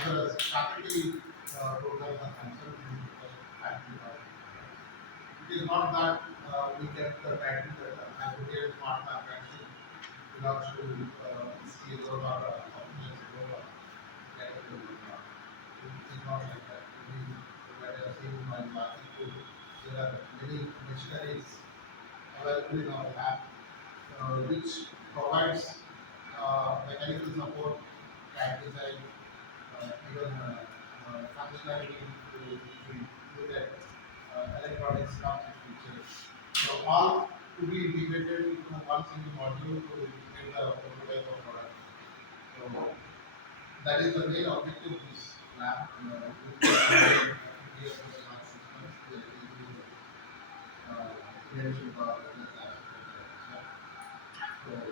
far as faculty programs are concerned, it is not that we get the title that aggregate smart transaction belongs to CEO or operations or category. It is not like that. When I see my market tool, there are many dictionaries available in our app which provides mechanical support, CAD design, even functionality to look at electronic stuff and features. So all to be integrated into one single module to create the prototype of product. So that is the main objective of this lab. Leadership of the lab.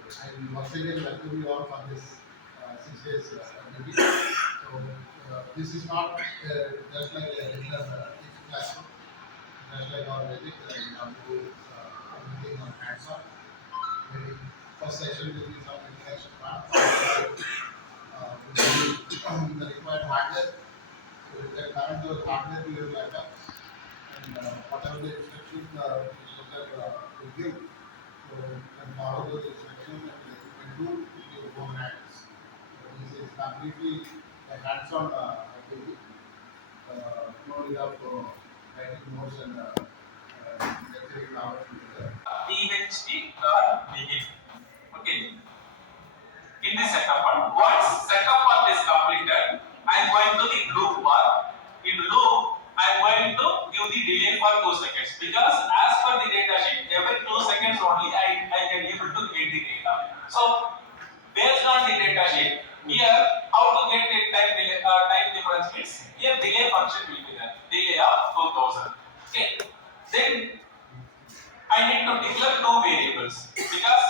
So I once again welcome you all for this 6 days meeting. So this is not just like a regular teaching classroom, just like our basic we have to do everything on hands-on. Maybe first session will be some interaction part. The required hardware. So you can connect those hardware to your laptop and whatever the instructions instructor will give. So you can follow those instructions and you can do with your own hands. So this is completely a hands-on activity. No need of writing notes and lecturing hours together. PHP begin. Okay. In the setup part. Once setup part is completed, I am going to the loop part. In loop, I am going to give the delay for 2 seconds because as per the data sheet, every 2 seconds only I can able to get the data. So based on the data sheet, here how to get the time difference means here delay function will be there. Delay of 2000. Okay. Then I need to declare 2 variables because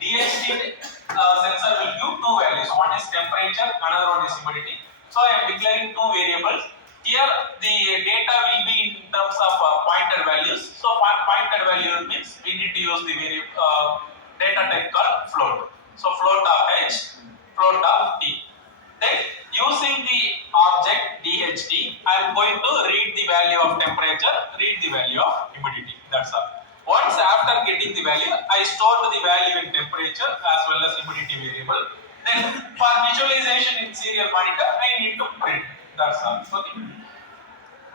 DHT sensor will give 2 values. One is temperature, another one is humidity. So I am declaring 2 variables. Here the data will be in terms of pointer values. So pointer value means we need to use the data type called float. So float of H, float of T. Then using the object DHT, I am going to read the value of temperature, read the value of humidity. That's all. Once after getting the value, I store the value in temperature as well as humidity variable. Then for visualization in serial monitor, I need to print. That's all. Okay.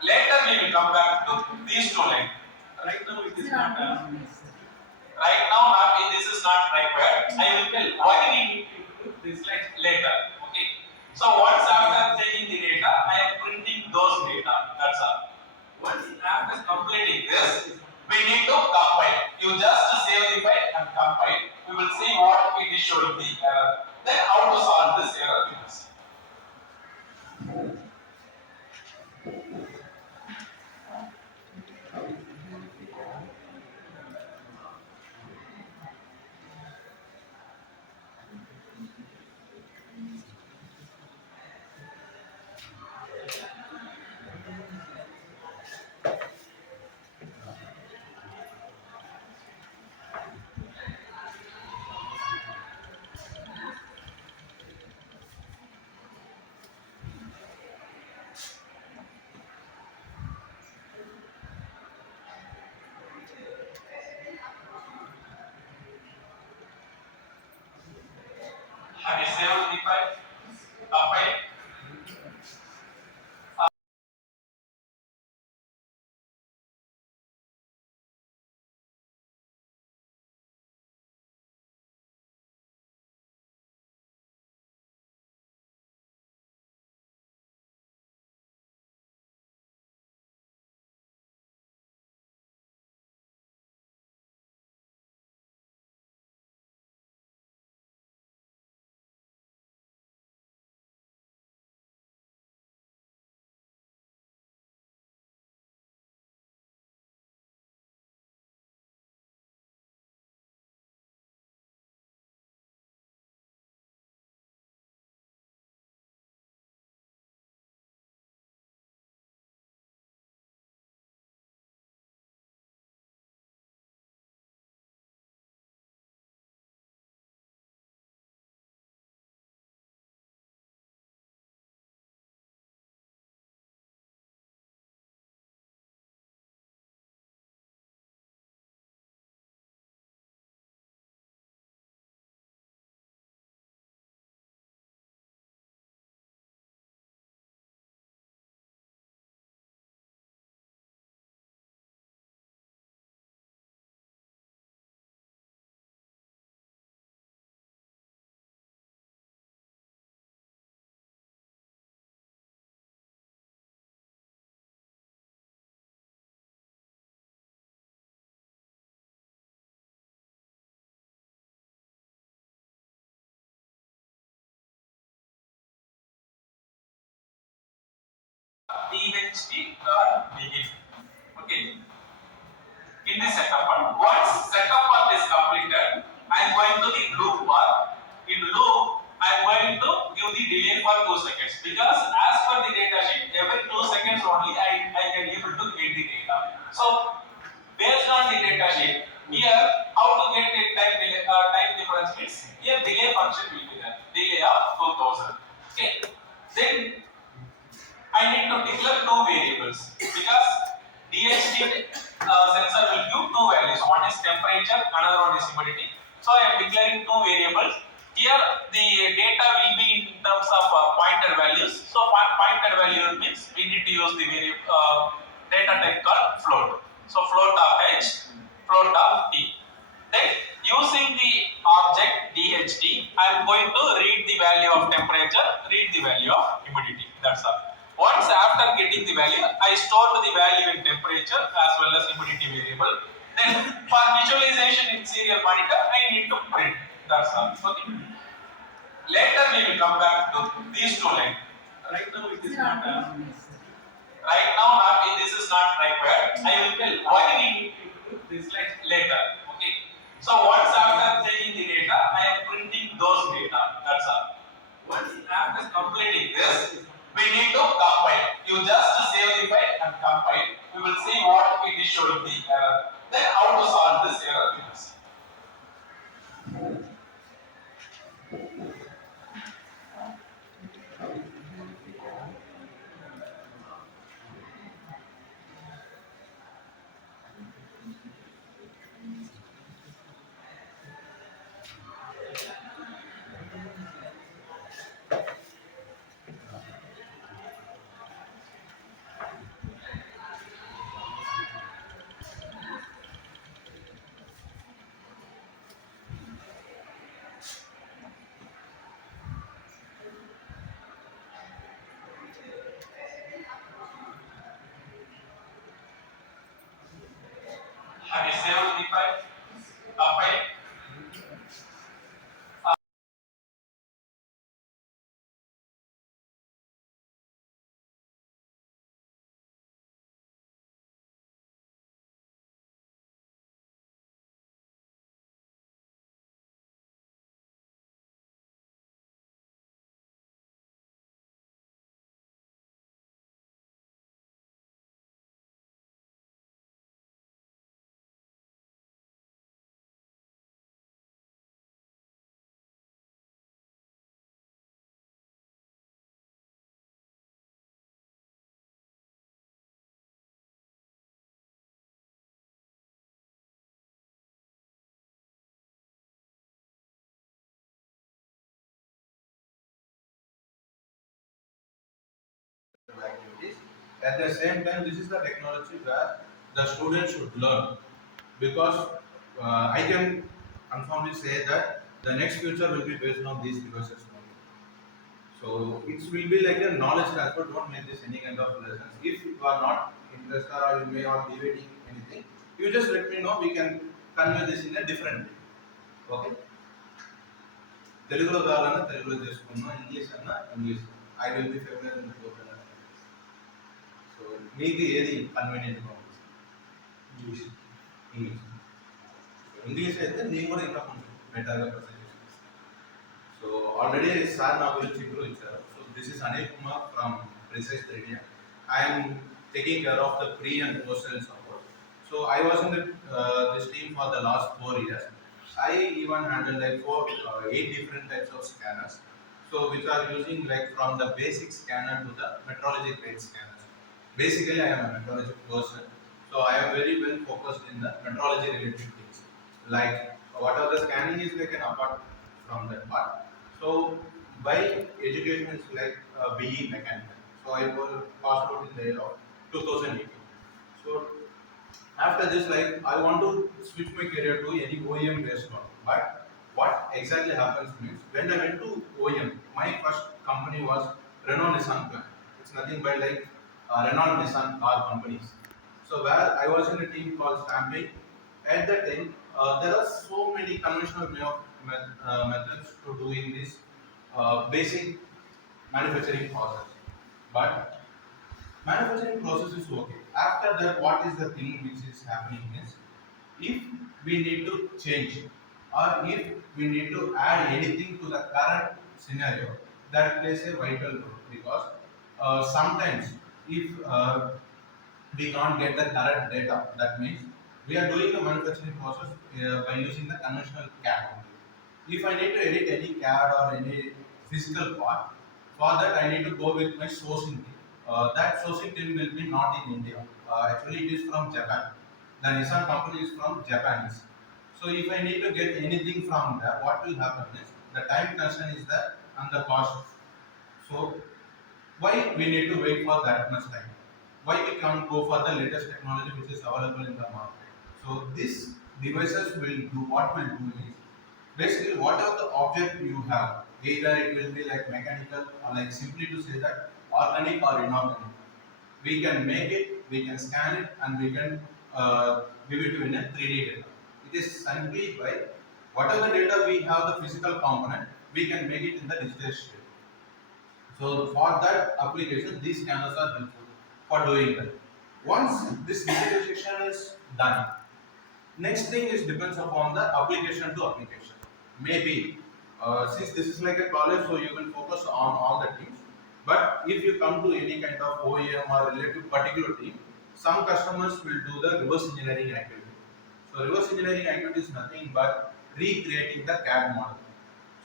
Later we will come back to these 2 lines. Right now it is not. Right now this is not required. I will tell why we need to do this later. Okay. So once after taking the data, I am printing those data. That's all. Once after completing this, we need to compile. You just save the file and compile. We will see what it is showing the error. Then how to solve this error we will see. DHT learn begin. Okay. In the setup part. Once setup part is completed, I am going to the loop part. In loop, I am going to give the delay for 2 seconds because as per the data sheet, every 2 seconds only I can able to get the data. So based on the data sheet, here how to get a time difference means here delay function will be there. Delay of 2000. Okay. Then I need to declare two variables because DHT sensor will give two values. One is temperature, another one is humidity. So I am declaring two variables. Here the data will be in terms of pointer values. So pointer value means we need to use the data type called float. So float of H, float of T. Then using the object DHT, I am going to read the value of temperature, read the value of humidity. That's all. Once after getting the value, I store the value in temperature as well as humidity variable. Then for visualization in serial monitor, I need to print. That's all. Okay. Later we will come back to these two lines. Right now it is not. Right now, this is not required. I will tell why we need to do this later. Okay. So once after checking the data, I am printing those data. That's all. Once after completing this, we need to compile. You just save the file and compile. We will see what it is showing the error. Then how to solve this error we will see. Have you saved the file? Compile. activities. At the same time, this is the technology where the students should learn because I can confirmly say that the next future will be based on these devices only. So it will be like a knowledge transfer. Don't make this any kind of lessons. If you are not interested or you may not be debating anything, you just let me know. We can convey this in a different way. Okay. తెలుగులో కావాలన్నా తెలుగులో చేసుకున్నాం English అన్నా English I will be familiar in both so మీకు ఏది కన్వీనియంట్గా ఉంటుంది English English English అయితే నేను కూడా ఇంకా కొంచెం బెటర్గా ప్రజెంట్ చేస్తాను సో ఆల్రెడీ సార్ నా గురించి ఇంప్రూవ్ ఇచ్చారు so this is Anil Kumar from precise India I'm taking care of the pre and post sale support. So I was in this team for the last 4 years. I even handle like 8 different types of scanners. So which are using like from the basic scanner to the metrology grade scanners. Basically, I am a metrology person, so I am very well focused in the metrology related things. Like whatever the scanning is, like an apart from that part. So by education is like BE mechanical. So I was passed out in the year of 2018. So after this, like I want to switch my career to any OEM based one. But what exactly happens means when I went to OEM, my first company was Renault Nissan plant. It's nothing but like Renault Nissan car companies. So where I was in a team called stamping. At that time, there are so many conventional way of methods to doing this basic manufacturing process. But Manufacturing process is okay. After that, what is the thing which is happening is, if we need to change or if we need to add anything to the current scenario, that plays a vital role, because sometimes if we can't get the correct data, that means we are doing the manufacturing process by using the conventional CAD only. If I need to edit any CAD or any physical part, for that I need to go with my sourcing team. That sourcing team will be not in India. Actually, it is from Japan. The Nissan company is from Japanese. So if I need to get anything from there, what will happen is the time constraint is there and the cost. So why we need to wait for that much time? Why we can't go for the latest technology which is available in the market? So these devices will do, what will do is, basically whatever the object you have, either it will be like mechanical or like simply to say that organic or inorganic. We can make it, we can scan it, and we can give it in a 3D data. It is simply by whatever the data we have, the physical component, we can make it in the digital shape. So for that application, these scanners are helpful for doing that. Once this digitalization is done, next thing is depends upon the application to application. Maybe since this is like a college, so you will focus on all the teams. But if you come to any kind of OEM or related particular team, some customers will do the reverse engineering activity. So reverse engineering activity is nothing but recreating the CAD model.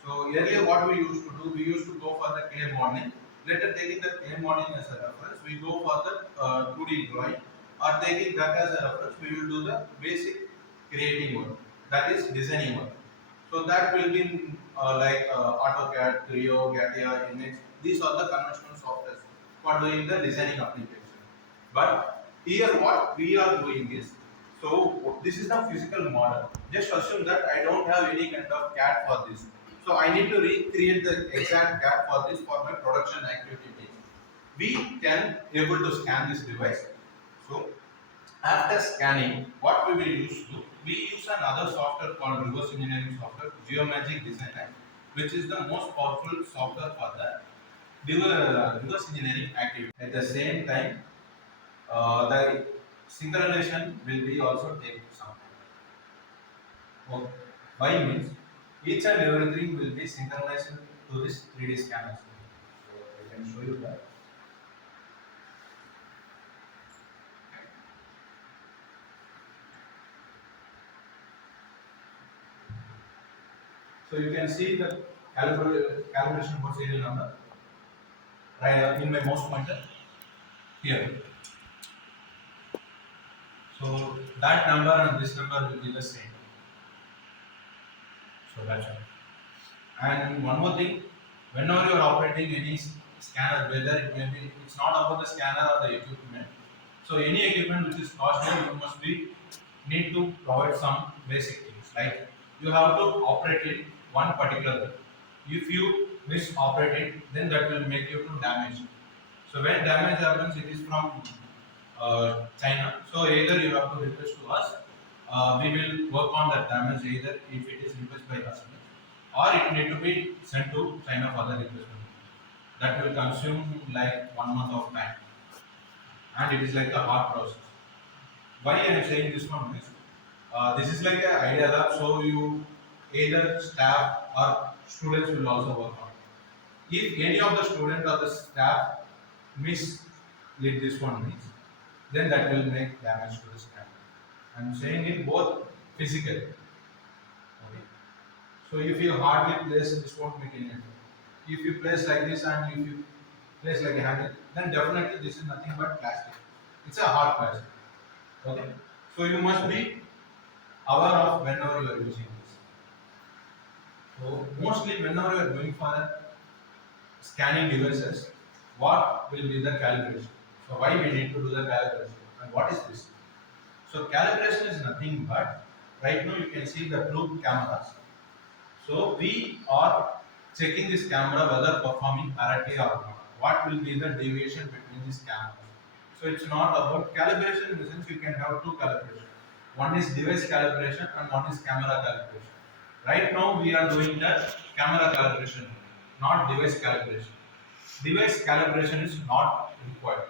So earlier what we used to do, we used to go for the clay modeling. Later taking the clay modeling as a reference, we go for the 2D drawing, or taking that as a reference, we will do the basic creating work, that is designing work. So that will be AutoCAD, Creo, CATIA, Image. These are the conventional softwares for doing the designing application. But here what we are doing is, so this is the physical model. Just assume that I don't have any kind of CAD for this. So I need to recreate the exact CAD for this for my production activity. We can able to scan this device. So after scanning, what we will use to, we use another software called reverse engineering software, Geomagic Designer, which is the most powerful software for the reverse engineering activity. At the same time, the synchronization will be also take some time. Okay. Why means each and everything will be synchronized to this 3D scanner. So I can show you that. So you can see the calibration for serial number right in my mouse pointer here. So that number and this number will be the same. So that's all. And one more thing, whenever you are operating any scanner, whether it may be, it's not about the scanner or the equipment. So any equipment which is costly, you must be need to provide some basic things, like you have to operate it one particular way. If you misoperate it, then that will make you to damage. So when damage happens, it is from China. So either you have to request to us, we will work on that damage, either if it is requested by customers, or it need to be sent to China for the replacement. That will consume like 1 month of time, and it is like a hard process. Why I am saying this one is, this is like an idea lab, so you either staff or students will also work on it. If any of the student or the staff mislead this one means, then that will make damage to the scanner. I am saying it both physically. Okay. So if you hardly place, this won't make any difference. If you place like this and if you place like a handle, then definitely this is nothing but plastic. It's a hard plastic. Okay. So you must be aware of whenever you are using this. So mostly whenever you are going for scanning devices, what will be the calibration? So why we need to do the calibration and what is this? So calibration is nothing but, right now you can see the blue cameras. So we are checking this camera whether performing correctly or not. What will be the deviation between these cameras? So it's not about calibration in the sense you can have two calibration. One is device calibration and one is camera calibration. Right now we are doing the camera calibration, not device calibration. Device calibration is not required.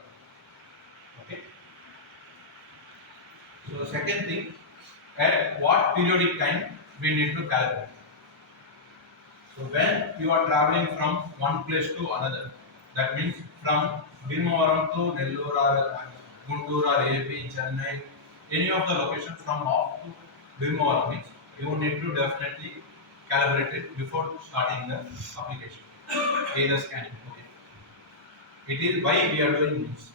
So second thing, at what periodic time we need to calibrate. So when you are traveling from one place to another, that means from Bhimavaram to Nellore or Guntur or AP, Chennai, any of the locations from off to Bhimavaram means you need to definitely calibrate it before starting the application, either scanning. Okay. It is why we are doing this.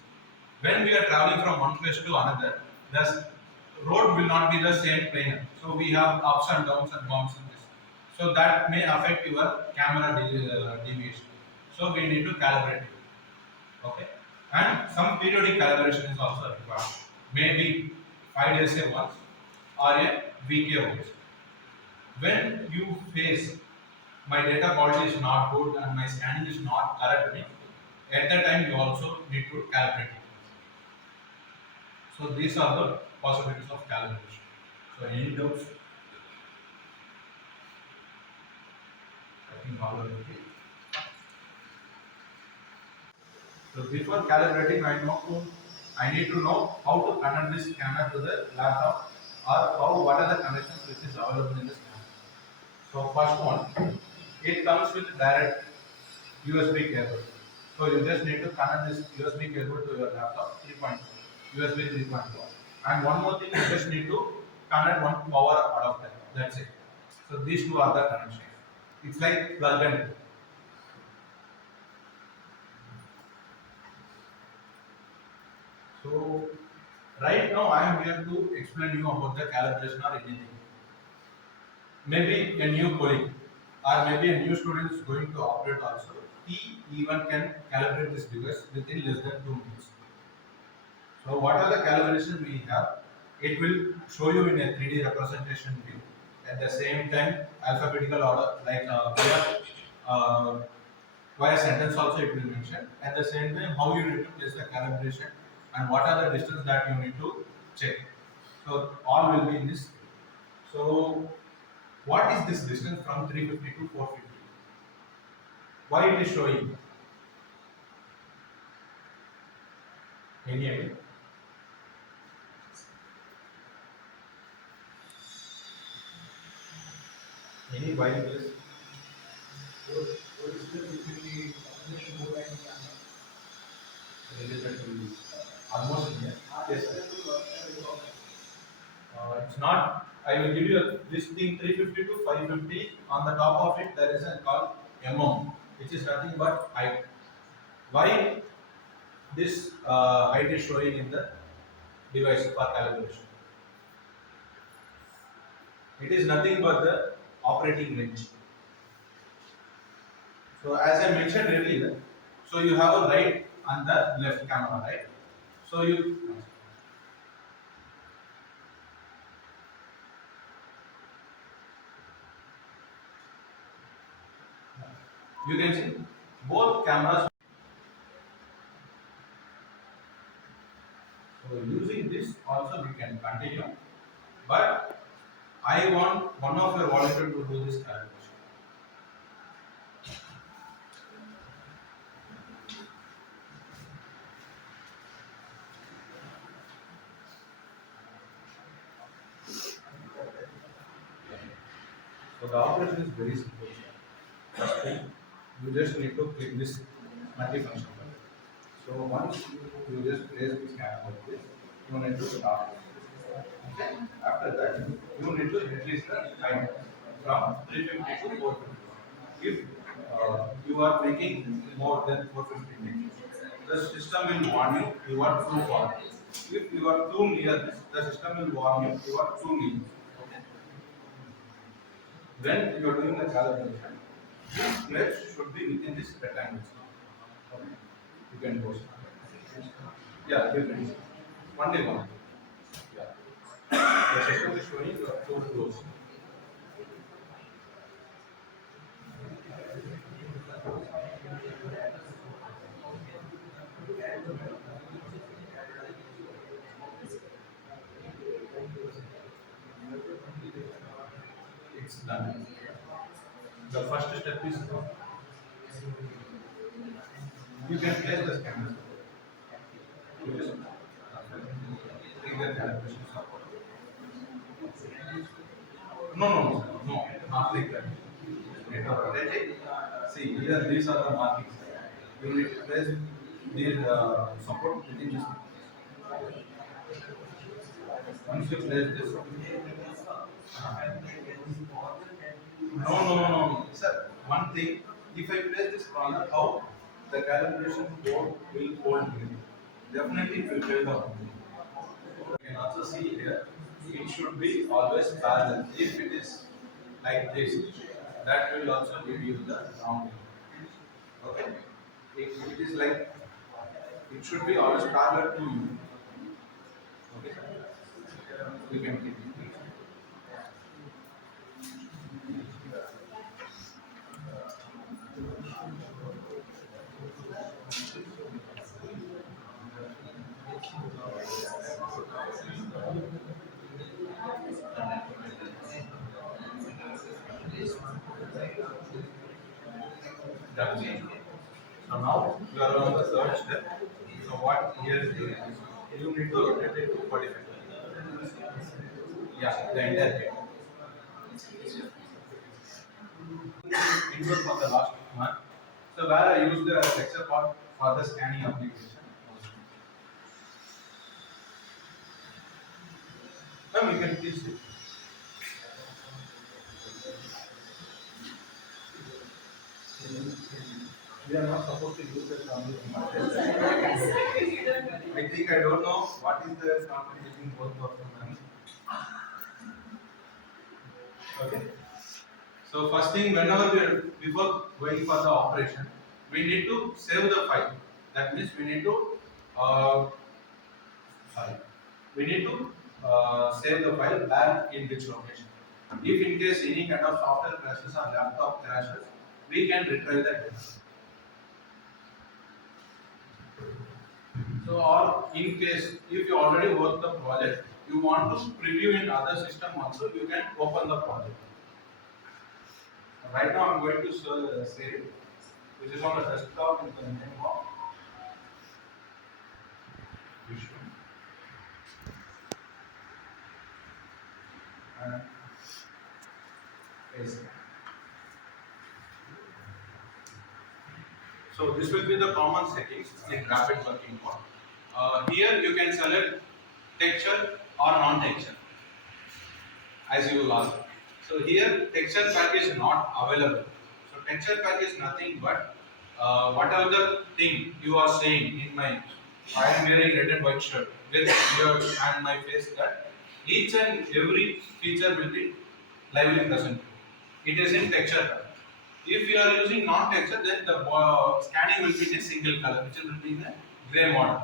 When we are traveling from one place to another, the road will not be the same plane. So we have ups and downs and bumps in this. So that may affect your camera deviation. So we need to calibrate it. Okay. And some periodic calibration is also required. Maybe 5 days once or a week once. When you face my data quality is not good and my scanning is not correct, at that time you also need to calibrate it. So these are the possibilities of calibration. So any doubts? I think all are okay. So before calibrating, I need to know how to connect this scanner to the laptop or what are the connections which is available in the scanner. So first one, it comes with direct USB cable. So you just need to connect this USB cable to your laptop 3.4, USB 3.4. And one more thing, you just need to connect one power adapter. That's it. So these two are the connections. It's like plug and play. So right now I am here to explain you about the calibration or anything. Maybe a new colleague or maybe a new student is going to operate also. He even can calibrate this device within less than 2 minutes. So what are the calibration we have? It will show you in a 3D representation view. At the same time, alphabetical order like via sentence also it will mention. At the same time, how you need to place the calibration and what are the distance that you need to check. So all will be in this. So what is this distance from 350 to 450? Why it is showing? Any idea? Any why it is? What is the between the population mode and the camera? Related to almost in here. Yes, sir. Yes. It's not. I will give you this thing 350 to 550. On the top of it, there is a called mm, which is nothing but height. Why this height is showing in the device for calibration? It is nothing but the operating range. So as I mentioned earlier, so you have a right and the left camera, right? So you can see both cameras. So using this also we can continue, but I want one of your volunteer to do this calculation. So the operation is very simple. First thing, you just need to click this multifunction button. So once you just place this camera like this, you need to start. Okay. After that, you need to increase the time from 350 to 450. If you are making more than 450, the system will warn you you are too far. If you are too near this, the system will warn you you are too near. Okay. When you are doing the calibration, this place should be within this rectangle. Okay. You can go. Yeah, you can. Only one. Yeah. The system is showing you are too close. It's done. The first step is you can place the scanner. You just take the calibration. No, no, no, no, not like that. Let it, see, here these are the markings. You need to place the support within this. Once you place this, no, no, no, no, sir. One thing, if I place this corner, how the calibration board will hold me? Definitely it will fail the whole thing. You can also see here, it should be always parallel. If it is like this, that will also give you the rounding. Okay? If it is like, it should be always parallel to you. Okay? We can keep it. That's it. So now you are on the third step. So what here is doing is you need to rotate it to 45. Yeah, the entire bit. It was for the last month. So where I used the texture part for the scanning application. Now we can please see. We are not supposed to use the only I think I don't know what is the conflict between both of them. Okay. So first thing, whenever we are before going for the operation, we need to save the file. That means we need to uh, sorry, we need to save the file back in which location. If in case any kind of software crashes or laptop crashes, we can retrieve the data. So, or in case if you already work the project, you want to preview in other system also, you can open the project. Right now, I'm going to save it, which is on the desktop in the name of Visual. And paste. So this will be the common settings in rapid working mode. Here you can select texture or non-texture as you will ask. So here texture pack is not available. So texture pack is nothing but whatever the thing you are saying in my I am wearing red and white shirt with your and my face, that each and every feature will be lively present. It is in texture pack. If you are using non-texture, then the scanning will be in a single color, which will be in a gray mode.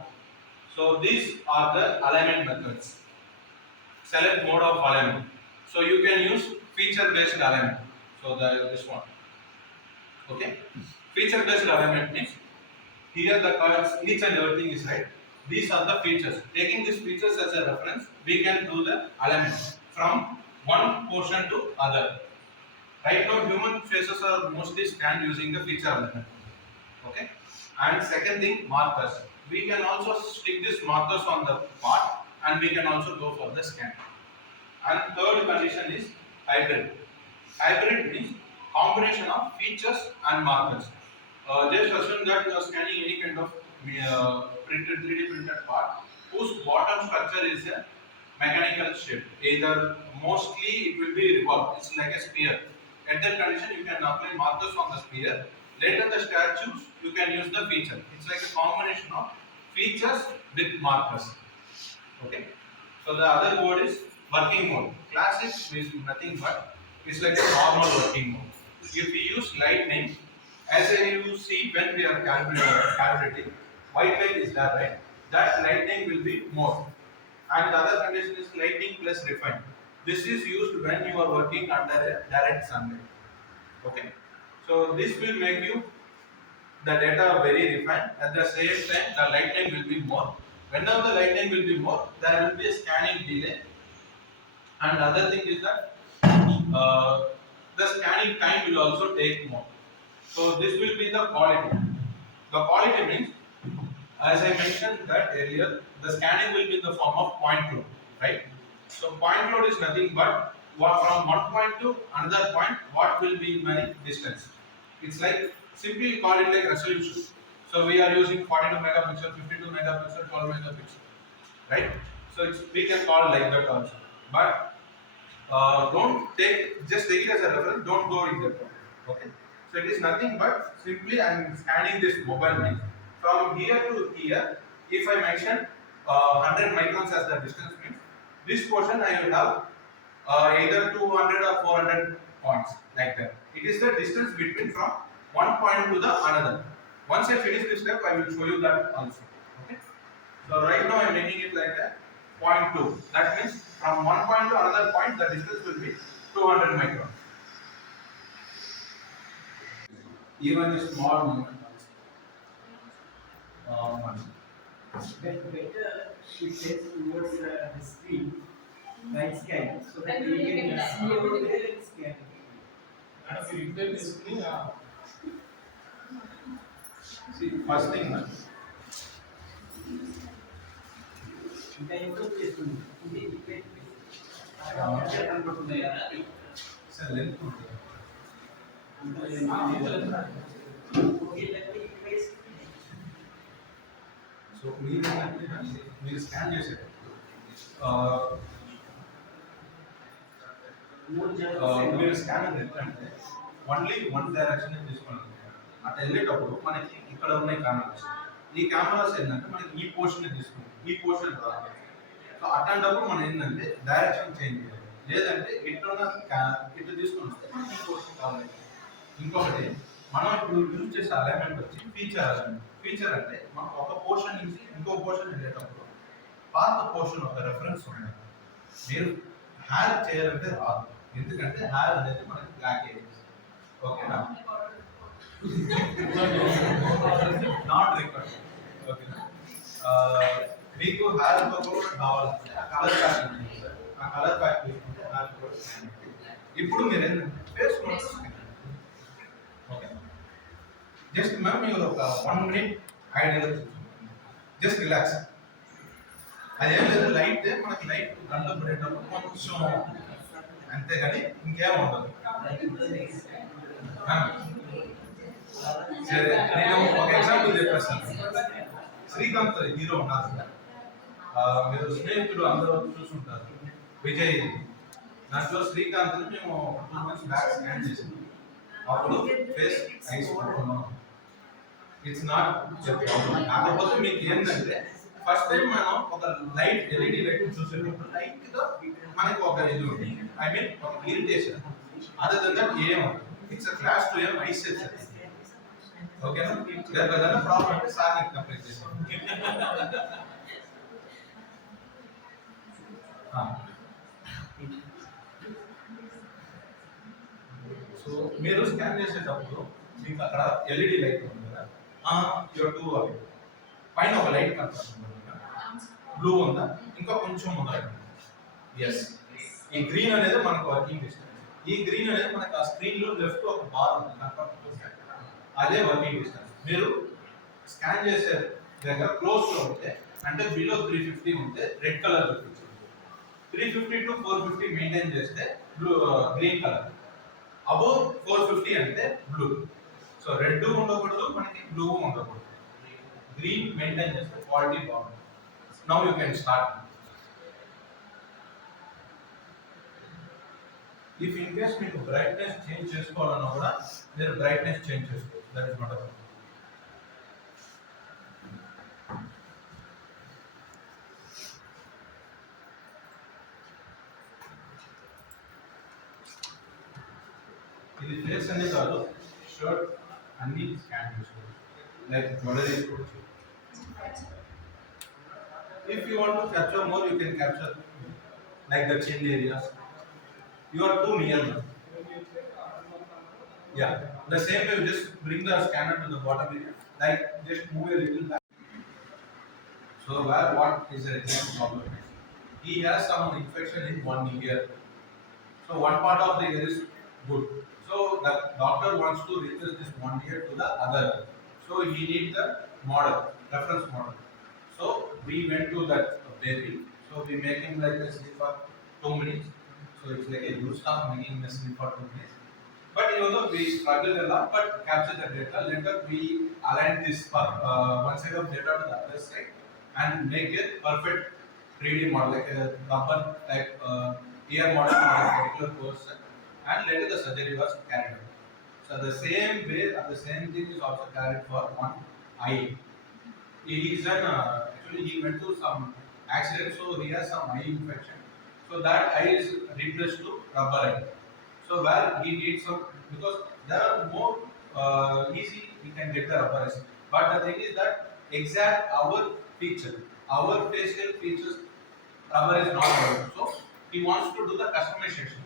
So these are the alignment methods. Select mode of alignment. So you can use feature-based alignment. So this one. Okay. Feature-based alignment means here the colors, each and everything is right. These are the features. Taking these features as a reference, we can do the alignment from one portion to other. Right now, human faces are mostly scanned using the feature alignment. Okay. And second thing, markers. We can also stick these markers on the part, and we can also go for the scan. And third condition is hybrid. Hybrid means combination of features and markers. Just assume that you are scanning any kind of printed 3D printed part whose bottom structure is a mechanical shape. Either mostly it will be revolved. It's like a sphere. At that condition, you can apply markers on the sphere. Later, the statues you can use the feature. It's like a combination of features with markers. Okay. So the other mode is working mode. Classic is nothing but it's like a normal working mode. If we use lightning, as you see when we are calibrating, white light is there, right? That lightning will be more. And the other condition is lightning plus refine. This is used when you are working under a direct sunlight. Okay. So this will make you the data very refined. At the same time, the lightning will be more. Whenever the lightning will be more, there will be a scanning delay. And the other thing is that the scanning time will also take more. So this will be the quality. The quality means, as I mentioned that earlier, the scanning will be in the form of point cloud, right? So point cloud is nothing but from one point to another point, what will be my distance? It's like simply call it like resolution. So we are using 42 megapixel, 52 megapixel, 12 megapixel, right? So we can call like that also. But don't take, just take it as a reference, don't go in that one. Okay. So it is nothing but simply I am scanning this mobile link from here to here. If I mention 100 microns as the distance means, this portion I will have either 200 or 400 points like that. It is the distance between from one point to the another. Once I finish this step, I will show you that also. Okay. So right now I am making it like a 0.2. That means from one point to another point, the distance will be 200 microns. Even a small movement also. Better she takes towards the screen while scanning so that you can see over there and scan. That's the intent is See, first thing, ఇంకా ఎంతో చేస్తుంది ఇది depend కనపడుతుంది కదా it's a length ఉంటుంది. So మీరు ఏంటంటే మీరు స్కాన్ చేసేటప్పుడు మీరు స్కానర్ ఎట్లంటే ఓన్లీ వన్ డైరెక్షన్ తీసుకోవాలి. అట్లా వెళ్ళేటప్పుడు మనకి ఇక్కడ ఉన్నాయి కెమెరాస్. ఈ కెమెరాస్ ఏంటంటే మనకి ఈ పోర్షన్ తీసుకుంటాం, ఈ పోర్షన్ రాదు. సో అట్లాంటప్పుడు మనం ఏంటంటే డైరెక్షన్ చేంజ్ చేయాలి. లేదంటే ఇట్లున్న ఇట్లా తీసుకొని వస్తే మనకి ఈ పోర్షన్ కావాలి. ఇంకొకటి మనం ఇప్పుడు యూజ్ చేసే అలైన్మెంట్ వచ్చి ఫీచర్ అలైన్మెంట్. ఫీచర్ అంటే మనం ఒక పోర్షన్ నుంచి ఇంకో పోర్షన్ వెళ్ళేటప్పుడు పాత పోర్షన్ ఒక రెఫరెన్స్ ఉంటుంది. మీరు హ్యార్ చేయాలంటే రాదు, ఎందుకంటే హ్యార్ అనేది మనకి బ్లాక్ ఏరియా. ఓకేనా? Not required. ఓకేనా? మీకు హ్యార్ కూడా కావాలంటే ఆ కలర్ ప్యాక్ ఉంటుంది సార్. ఆ కలర్ ప్యాక్ తీసుకుంటే హ్యార్ కూడా. ఇప్పుడు మీరు ఏంటంటే face notes okay. Just ma'am మీరు ఒక 1 మినిట్ ఐడియా జస్ట్ రిలాక్స్. అదేం లేదు, లైట్ మనకి లైట్ కంట్లో పడేటప్పుడు కొంచెం అంతేగాని ఇంకేం ఉండదు. సరే, నేను ఒక ఎగ్జాంపుల్ చెప్పేస్తాను. శ్రీకాంత్ హీరో ఉన్నారు సార్, మీరు స్నేహితుడు అందరూ చూసుంటారు, విజయ్. దాంట్లో శ్రీకాంత్ మేము 2 months బ్యాక్ స్కాన్ చేసాం. అప్పుడు ఫేస్ ఐస్ పట్టుకున్నాం. It's not problem. కాకపోతే మీకు ఏంటంటే ఫస్ట్ టైం మనం ఒక లైట్ ఎల్ఈడి లైట్ చూసేటప్పుడు లైట్ గా మనకి ఒక ఇది ఉంది, ఐ మీన్ ఒక ఇరిటేషన్. అదర్ దెన్ దట్ ఏం it's a class 2 ice set. ఓకేనా? ఏదైనా ప్రాబ్లం అంటే సార్ ని కంప్లీట్ చేసాం. సో మీరు స్కాన్ చేసేటప్పుడు మీకు అక్కడ ఎల్ఈడి లైట్ ఉంది కదా, యువర్ టూ అవి పైన ఒక లైట్ కనపడుతుంది, బ్లూ ఉందా, ఇంకా కొంచెం ఉందా? ఎస్. ఈ గ్రీన్ అనేది మనకు వర్కింగ్ డిస్టెన్స్. ఈ గ్రీన్ అనేది మనకు ఆ స్క్రీన్ లో లెఫ్ట్ ఒక బార్ ఉంది కనపడుతుంది, అదే వర్కింగ్ డిస్టెన్స్. మీరు స్కాన్ చేసే దగ్గర క్లోజ్ లో ఉంటే అంటే బిలో 350 ఉంటే రెడ్ కలర్ చూపించింది. 350 to 450 మెయింటైన్ చేస్తే బ్లూ గ్రీన్ కలర్. అబోవ్ 450 అంటే బ్లూ. సో రెడ్ ఉండకూడదు, మనకి బ్లూ ఉండకూడదు. గ్రీన్ మెయింటైన్ చేస్తే క్వాలిటీ బాగుంటుంది. Now you can start. If in case మీకు బ్రైట్నెస్ చేంజ్ చేసుకోవాలన్నా కూడా మీరు బ్రైట్నెస్ చేంజ్ చేసుకోవచ్చు. That is not a problem. ఇది ఫేస్ అనే కాదు, షర్ట్ అన్ని స్కాన్ చేసుకోవచ్చు, లైక్ మొదలు తీసుకోవచ్చు. If you want to capture more, you can capture like the chin areas. You are too near now. Yeah, the same way you just bring the scanner to the bottom area, like just move a little back. So where what is the exact problem? He has some infection in one ear. So one part of the ear is good. So the doctor wants to replace this one ear to the other. So he needs the model, reference model. So we went to that baby. So we make him like this for 2 minutes. So it's like a use of making the sleep for 2 minutes. But even though we struggled a lot, but capture the data, later we align this one side of data to the other side and make a perfect 3D model, like a rubber type ear model for a particular person, and later the surgery was carried out. So the same way, the same thing is also carried for one eye. He is an actually he went to some accident, so he has some eye infection. So that eye is replaced to rubber eye. So where he needs some, because there are more easy we can get the rubber eyes. But the thing is that exact our facial features rubber is not available. So he wants to do the customization.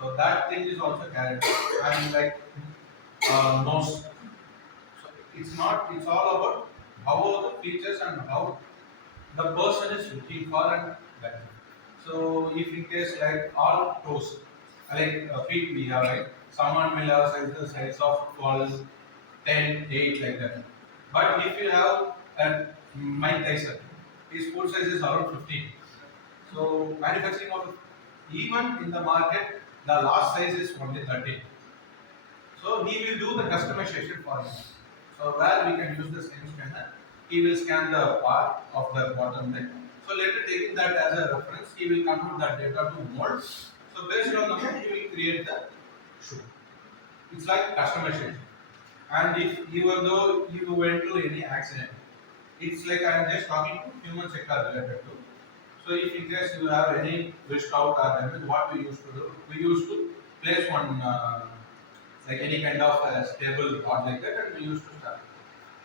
So that thing is also carried and like nose. So it's not. It's all about how are the features and how the person is looking for and that. So if in case like all toes, like feet we have like someone will have size the size of 12, 10, 8 like that. But if you have Mike Tyson, his foot size is around 15. So manufacturing of even in the market, the last size is only 13. So he will do the customization for you. So where we can use the same scanner, he will scan the part of the bottom leg. So later taking that as a reference, he will convert that data to mold. So based on the mold, he will create the shoe. It's like customization. And if even though you went to any accident, it's like I'm just talking to human sector related to. So if in case you have any wrist out or damage, what we used to do, we used to place one like any kind of stable rod like that, and we used to start.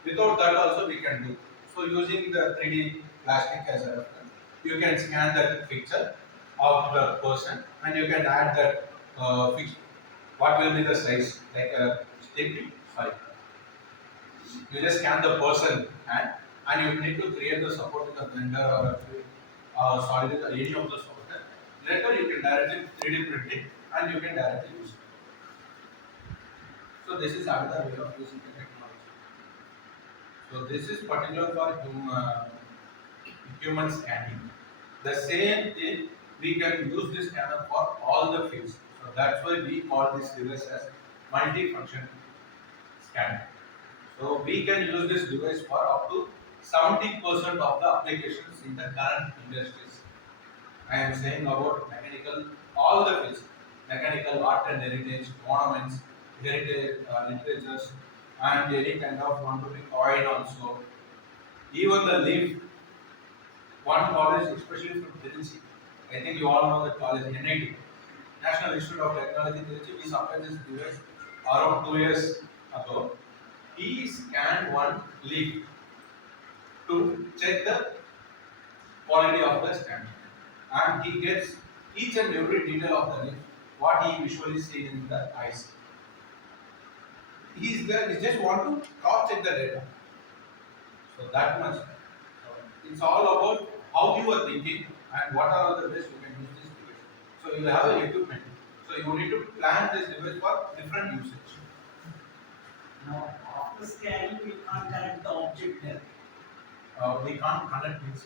Without that also we can do. So using the 3D plastic as a reference, you can scan that picture of the person and you can add that fix. What will be the size? Like a stick? Sorry. You just scan the person and you need to create the support in the blender or solid any of the software. Later you can directly 3D print it and you can directly use it. So this is another way of using the technology. So this is particular for human scanning. The same thing we can use this scanner for all the fields. So that's why we call this device as multi-function scanner. So we can use this device for up to 70% of the applications in the current industries. I am saying about mechanical, all the fields, mechanical, art and heritage, ornaments, heritage, literatures, and any kind of want to be coin also. Even the leaf, one college, especially from Trichy, I think you all know that college, NIT, National Institute of Technology, Trichy, we supplied this device around 2 years ago. He scanned one leaf to check the quality of the scan, and he gets each and every detail of the leaf, what he visually seen in the eyes. He is there, he just want to cross check the data. So that much. So it's all about how you are thinking and what are the ways you can use this device. So you have an equipment. So you need to plan this device for different usage. Now, after scanning, we can't connect the object there. We can't connect things.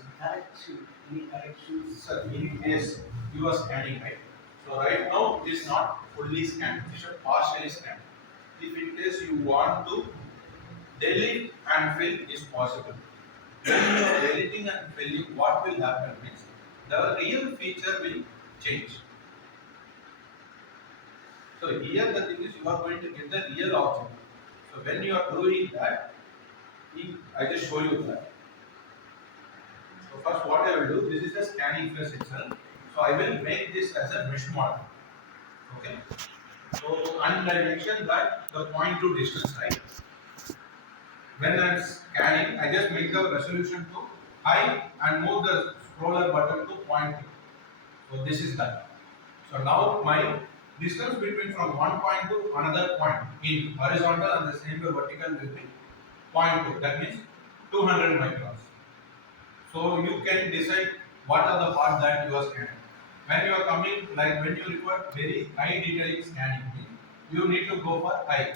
Any corrections? So in case you are scanning, right? So right now it is not fully scanned, it is partially scanned. If in case you want to delete and fill is possible. When you are deleting and filling, what will happen is the real feature will change. So here the thing is you are going to get the real object. So when you are doing that, I just show you that. So first what I will do, this is the scanning phase itself. So I will make this as a mesh model. Okay. So and I mentioned that the point to distance, right? When I am scanning, I just make the resolution to high and move the scroller button to point 2. So this is done. So now my distance between from one point to another point in horizontal and the same way vertical will be 0.2. That means 200 microns. So you can decide what are the parts that you are scanning. When you are coming, like when you require very high detailing scanning, you need to go for high.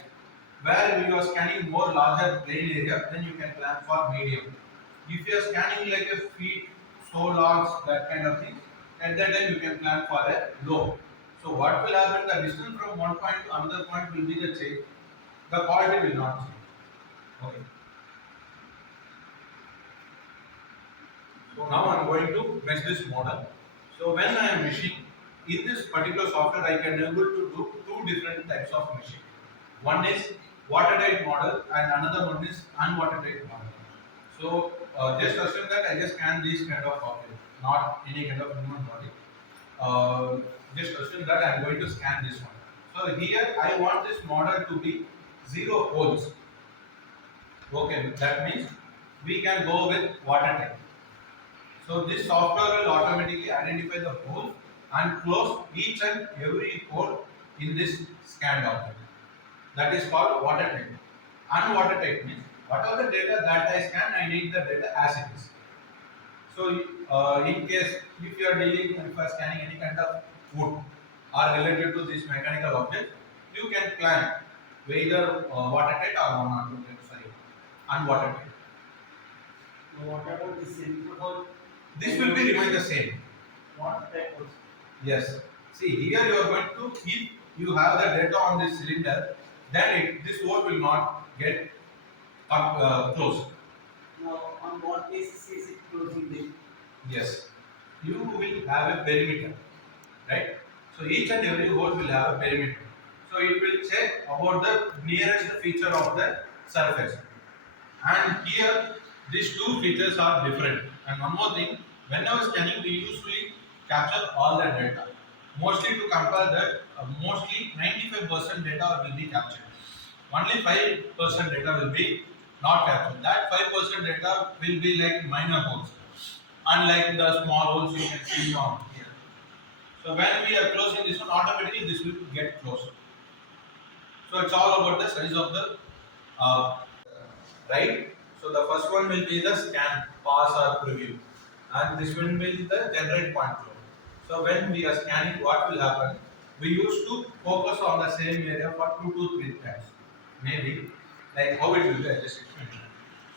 Where you are scanning more larger plain area, then you can plan for medium. If you are scanning like a feet, so logs, that kind of thing, at that time you can plan for a low. So what will happen? The distance from one point to another point will be the same. The quality will not change. Okay. So now I am going to mesh this model. So when I am meshing, in this particular software I can able to do two different types of meshing. One is watertight model and another one is unwatertight model. So just assume that I just scan these kind of objects, not any kind of human body. Just assume that I am going to scan this one. So here I want this model to be 0 holes. Okay, that means we can go with watertight. So this software will automatically identify the hole and close each and every hole in this scanned object. That is called watertight. Unwatertight means whatever the data that I scan, I need the data as it is. So in case if you are dealing, if you are scanning any kind of wood or related to this mechanical object, you can plan whether watertight or unwatertight. What about the center hole? This will be remain the same. What type of? Yes. See here you are going to, if you have the data on this cylinder, then this hole will not get closed. Now, on what basis is it closing it? Yes. You will have a perimeter, right? So each and every hole will have a perimeter. So it will check about the nearest feature of the surface. And here these two features are different. And one more thing, whenever scanning we usually capture all the data. Mostly to compare that, mostly 95% data will be captured. Only 5% data will be not captured. That 5% data will be like minor holes. Unlike the small holes you can see on here. So when we are closing this one, automatically this will get closed. So it's all about the size of the right. So the first one will be the scan, pass or preview, and this one will be the generate point cloud. So when we are scanning, what will happen? We used to focus on the same area for 2 to 3 times, maybe like how it will be. I just explained.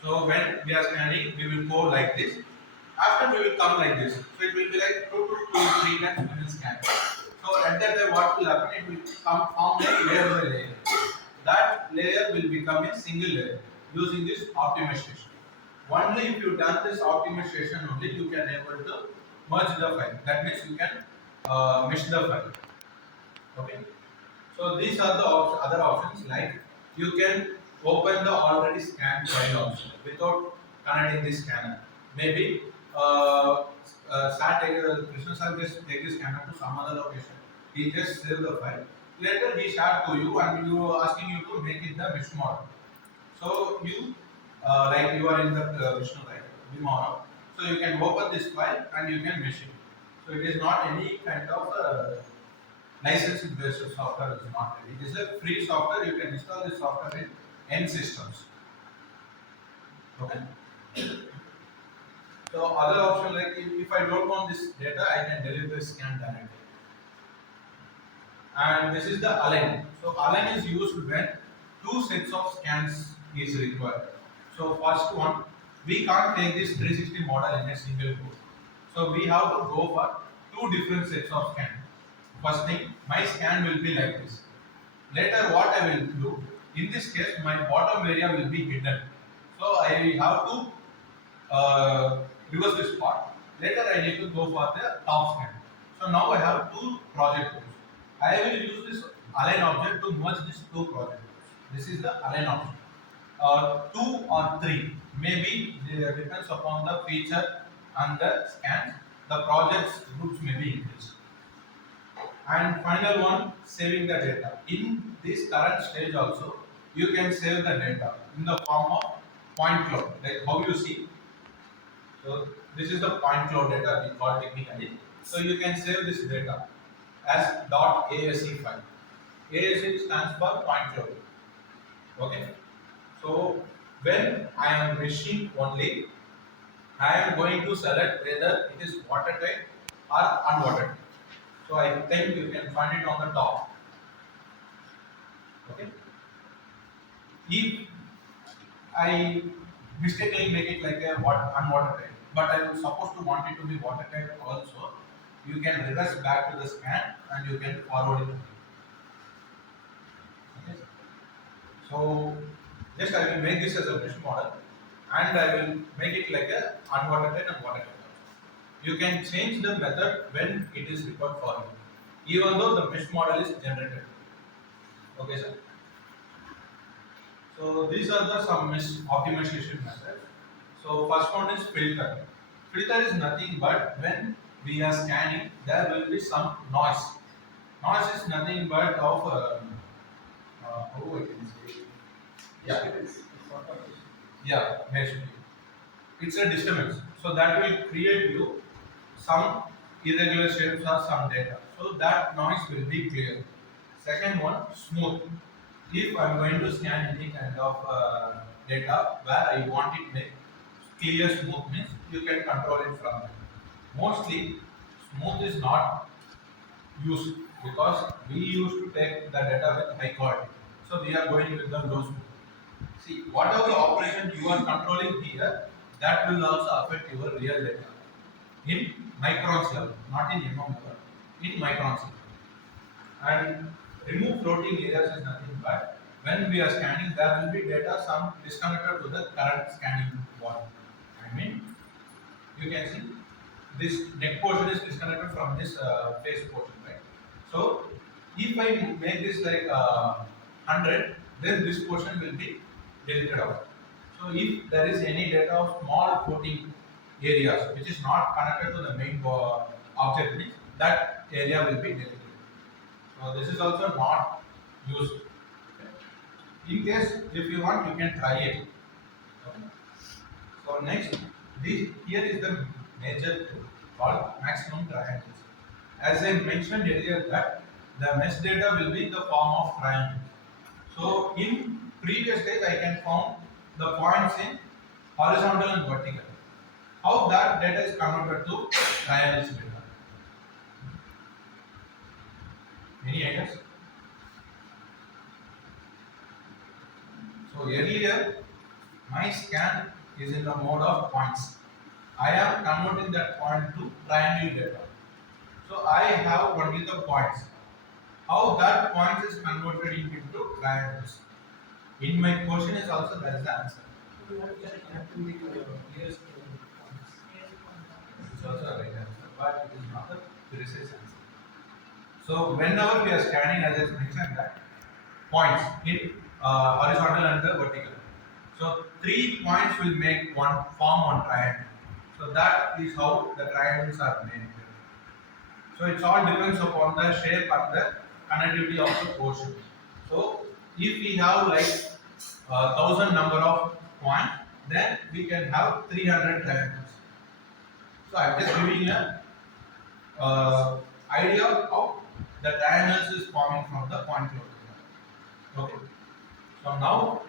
So when we are scanning, we will go like this. After we will come like this. So it will be like 2 to 3 times we will scan. So at that time, what will happen? It will come form like layer by layer. That layer will become a single layer using this optimization. Only if you done this optimization only you can able to merge the file. That means you can mesh the file. Okay. So these are the other options, like you can open the already scanned file also without connecting this scanner. Maybe Krishna sir just take the scanner to some other location. He just save the file. Later he share to you and you asking you to make it the mesh model. So you like you are in the Vishnu right, Vimora. So you can open this file and you can mesh it. So it is not any kind of license based software. Is not. It is a free software. You can install this software in N systems. Okay. So other option, like if I don't want this data, I can deliver scan directly. And this is the align. So align is used when two sets of scans is required. So first one, we can't take this 360 model in a single go. So we have to go for two different sets of scan. First thing, my scan will be like this. Later what I will do, in this case my bottom area will be hidden. So I have to reverse this part. Later I need to go for the top scan. So now I have two project groups. I will use this align object to merge these two project groups. This is the align object. 2 or 3, maybe it depends upon the feature and the scans. The projects groups may be increased. And final one, saving the data. In this current stage also, you can save the data in the form of point cloud, like how you see. So this is the point cloud data we call technically. So you can save this data as .asc file. ASC stands for point cloud. Okay. So when I am meshing only, I am going to select whether it is watertight or unwatertight. So I think you can find it on the top. Okay. If I mistakenly make it like a unwatertight, but I was supposed to want it to be watertight also, you can reverse back to the scan and you can forward it. Okay. So just I will make this as a mesh model and I will make it like a unwatertight and watertight. You can change the method when it is required for you, even though the mesh model is generated. Okay, sir. So these are the some mesh optimization methods. So first one is filter. Filter is nothing but when we are scanning, there will be some noise. Noise is nothing but of how I can say, yeah, yeah, basically it's a disturbance. So that will create you some irregular shapes or some data. So that noise will be clear. Second one, smooth. If I'm going to scan any kind of data where I want it make clear smooth means you can control it from there. Mostly smooth is not used because we used to take the data with high quality. So we are going with the low smooth. See, whatever operation you are controlling here, that will also affect your real data in microns level, not in mm level, in microns level. And remove floating areas is nothing but when we are scanning, there will be data some disconnected to the current scanning one. I mean, you can see this neck portion is disconnected from this face portion, right? So if I make this like 100, then this portion will be deleted out. So if there is any data of small floating areas which is not connected to the main object, that area will be deleted. So this is also not used. In case if you want, you can try it. Okay. So next, here is the major tool called maximum triangles. As I mentioned earlier that the mesh data will be the form of triangle. So in previous stage I can found the points in horizontal and vertical. How that data is converted to triangles data. Any ideas? So earlier my scan is in the mode of points. I am converting that point to triangle data. So I have only the points. How that point is converted into triangles. In my question is also there is the answer. You have to make clearest points. It's also a right answer, but it is not the precise answer. So whenever we are scanning, as I mentioned that points in horizontal and the vertical. So 3 points will make one form one triangle. So that is how the triangles are made. So it all depends upon the shape and the connectivity of the portion. So if we have like 1,000 number of points, then we can have 300 triangles. So I'm just giving a idea of the triangles is forming from the point cloud. Okay. So now,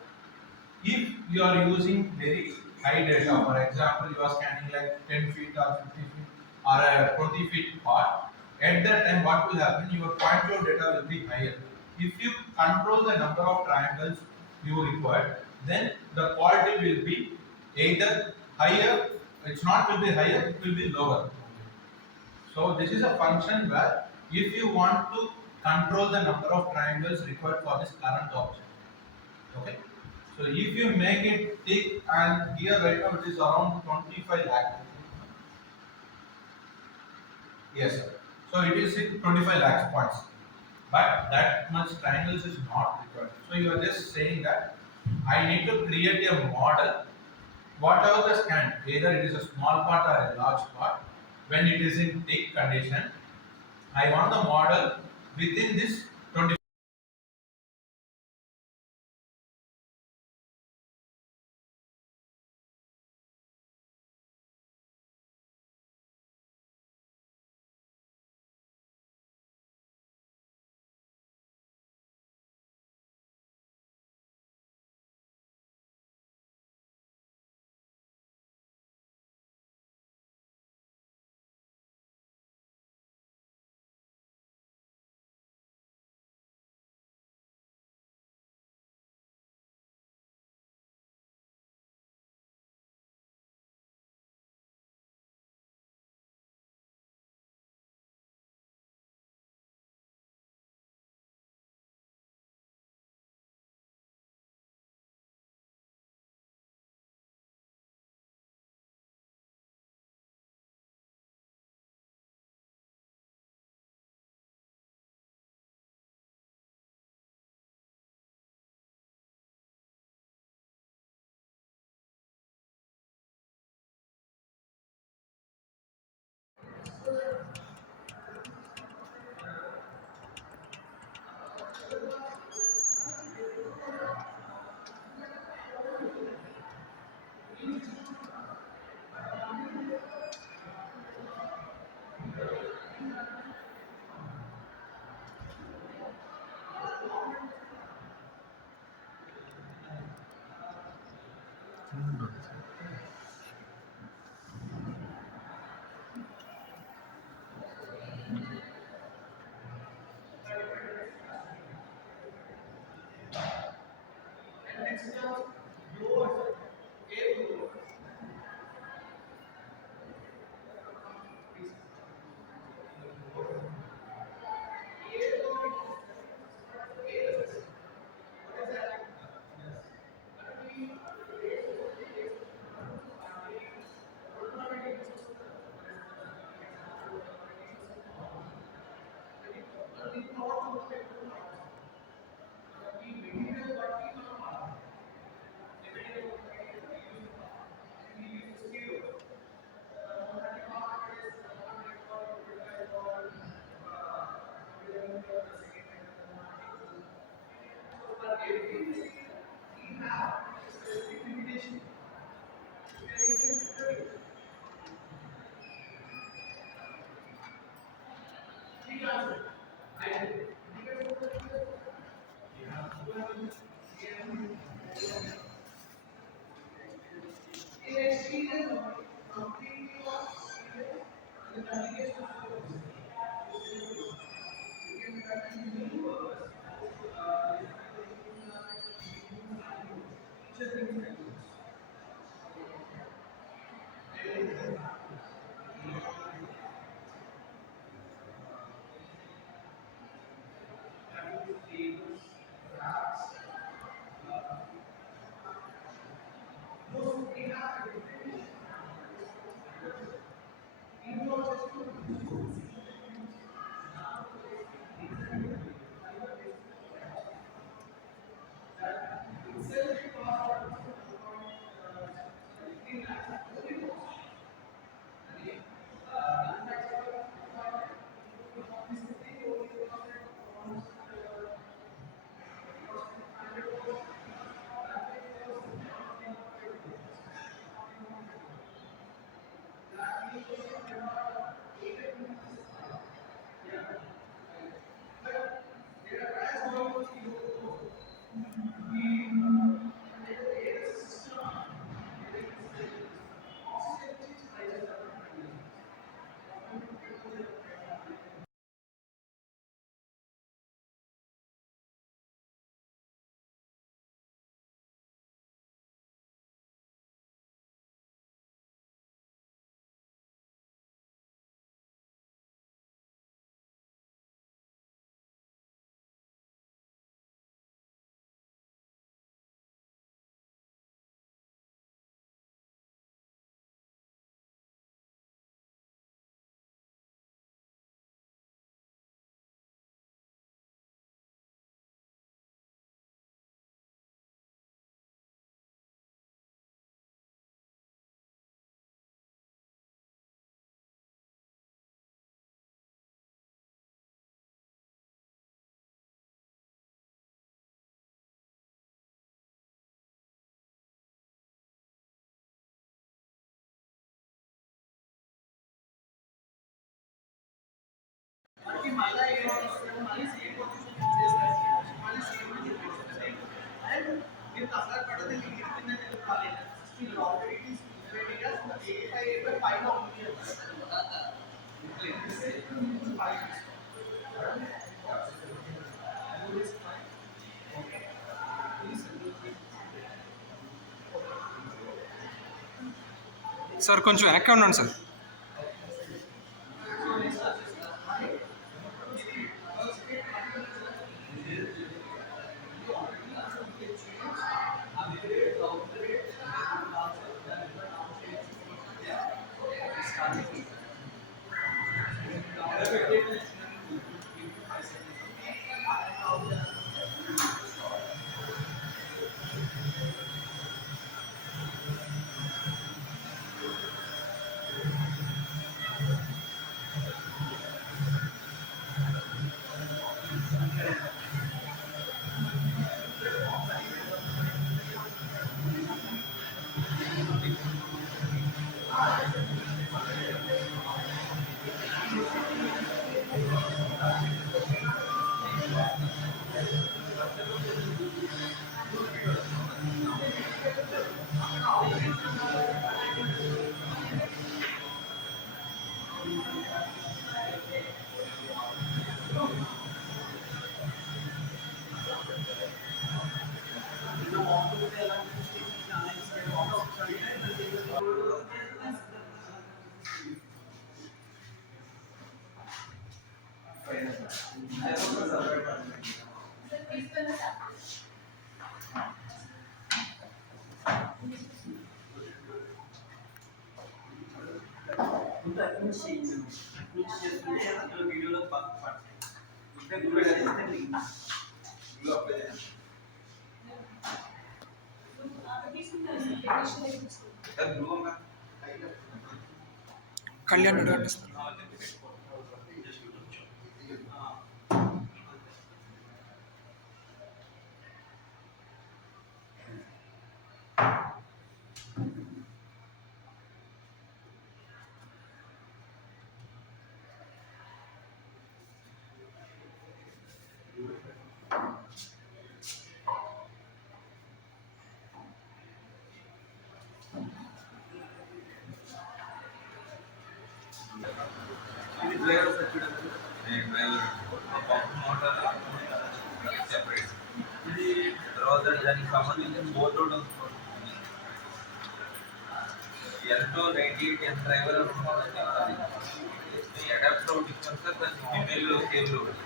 if you are using very high data, for example, you are scanning like 10 feet or 50 feet or a 20 feet part, at that time what will happen? Your point cloud data will be higher. If you control the number of triangles you require, then the quality will be either higher, it's not will be higher, it will be lower. So this is a function where if you want to control the number of triangles required for this current object. Okay. So if you make it thick and here right now it is around 25 lakh. Yes, sir. So it is 25 lakhs points. But that much triangles is not required. So you are just saying that I need to create a model, whatever the scan, either it is a small part or a large part, when it is in thick condition, I want the model within this 20 sir కొంచెం వెనక్కి ఉండండి sir. Kalyan అడగండి sir. ఇది driver circuit అంటే driver pump motor separate. ఇది తర్వాత దానికి సంబంధించిన బోర్డు ఉంటుంది. L298 ఎన్ డ్రైవర్ అడాప్టర్ ఒకటి ఇచ్చాం సార్, దానికి ఫీమేల్ కేబుల్ ఒకటి.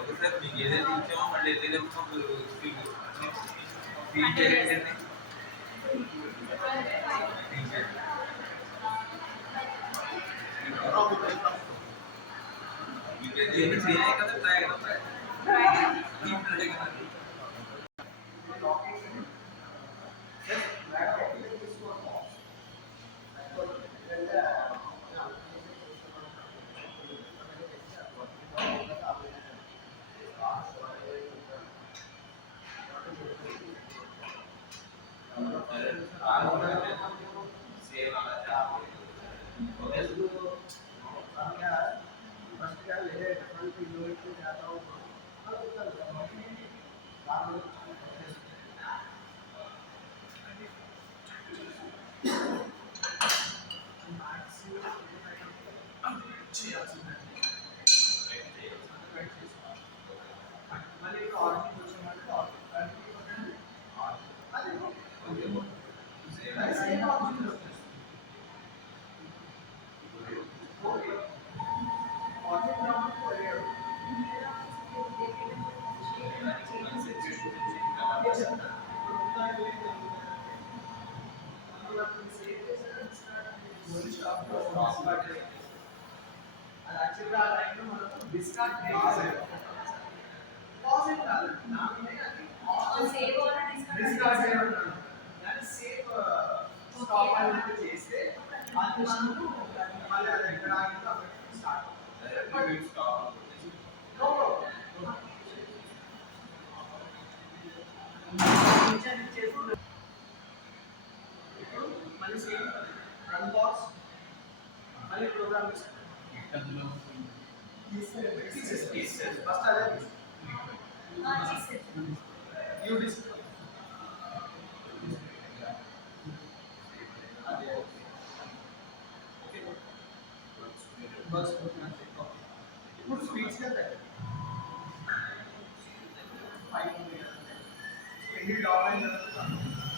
ఒకసారి మీకు ఏదైతే ఇచ్చామో మళ్ళీ ఏదైతే ఫీడ్ పేరు ఏంటండి? మీకు చేయలే కదా, ట్రై కదా. ఇప్పుడు స్పీడ్స్ కదా ఎన్ని డాలర్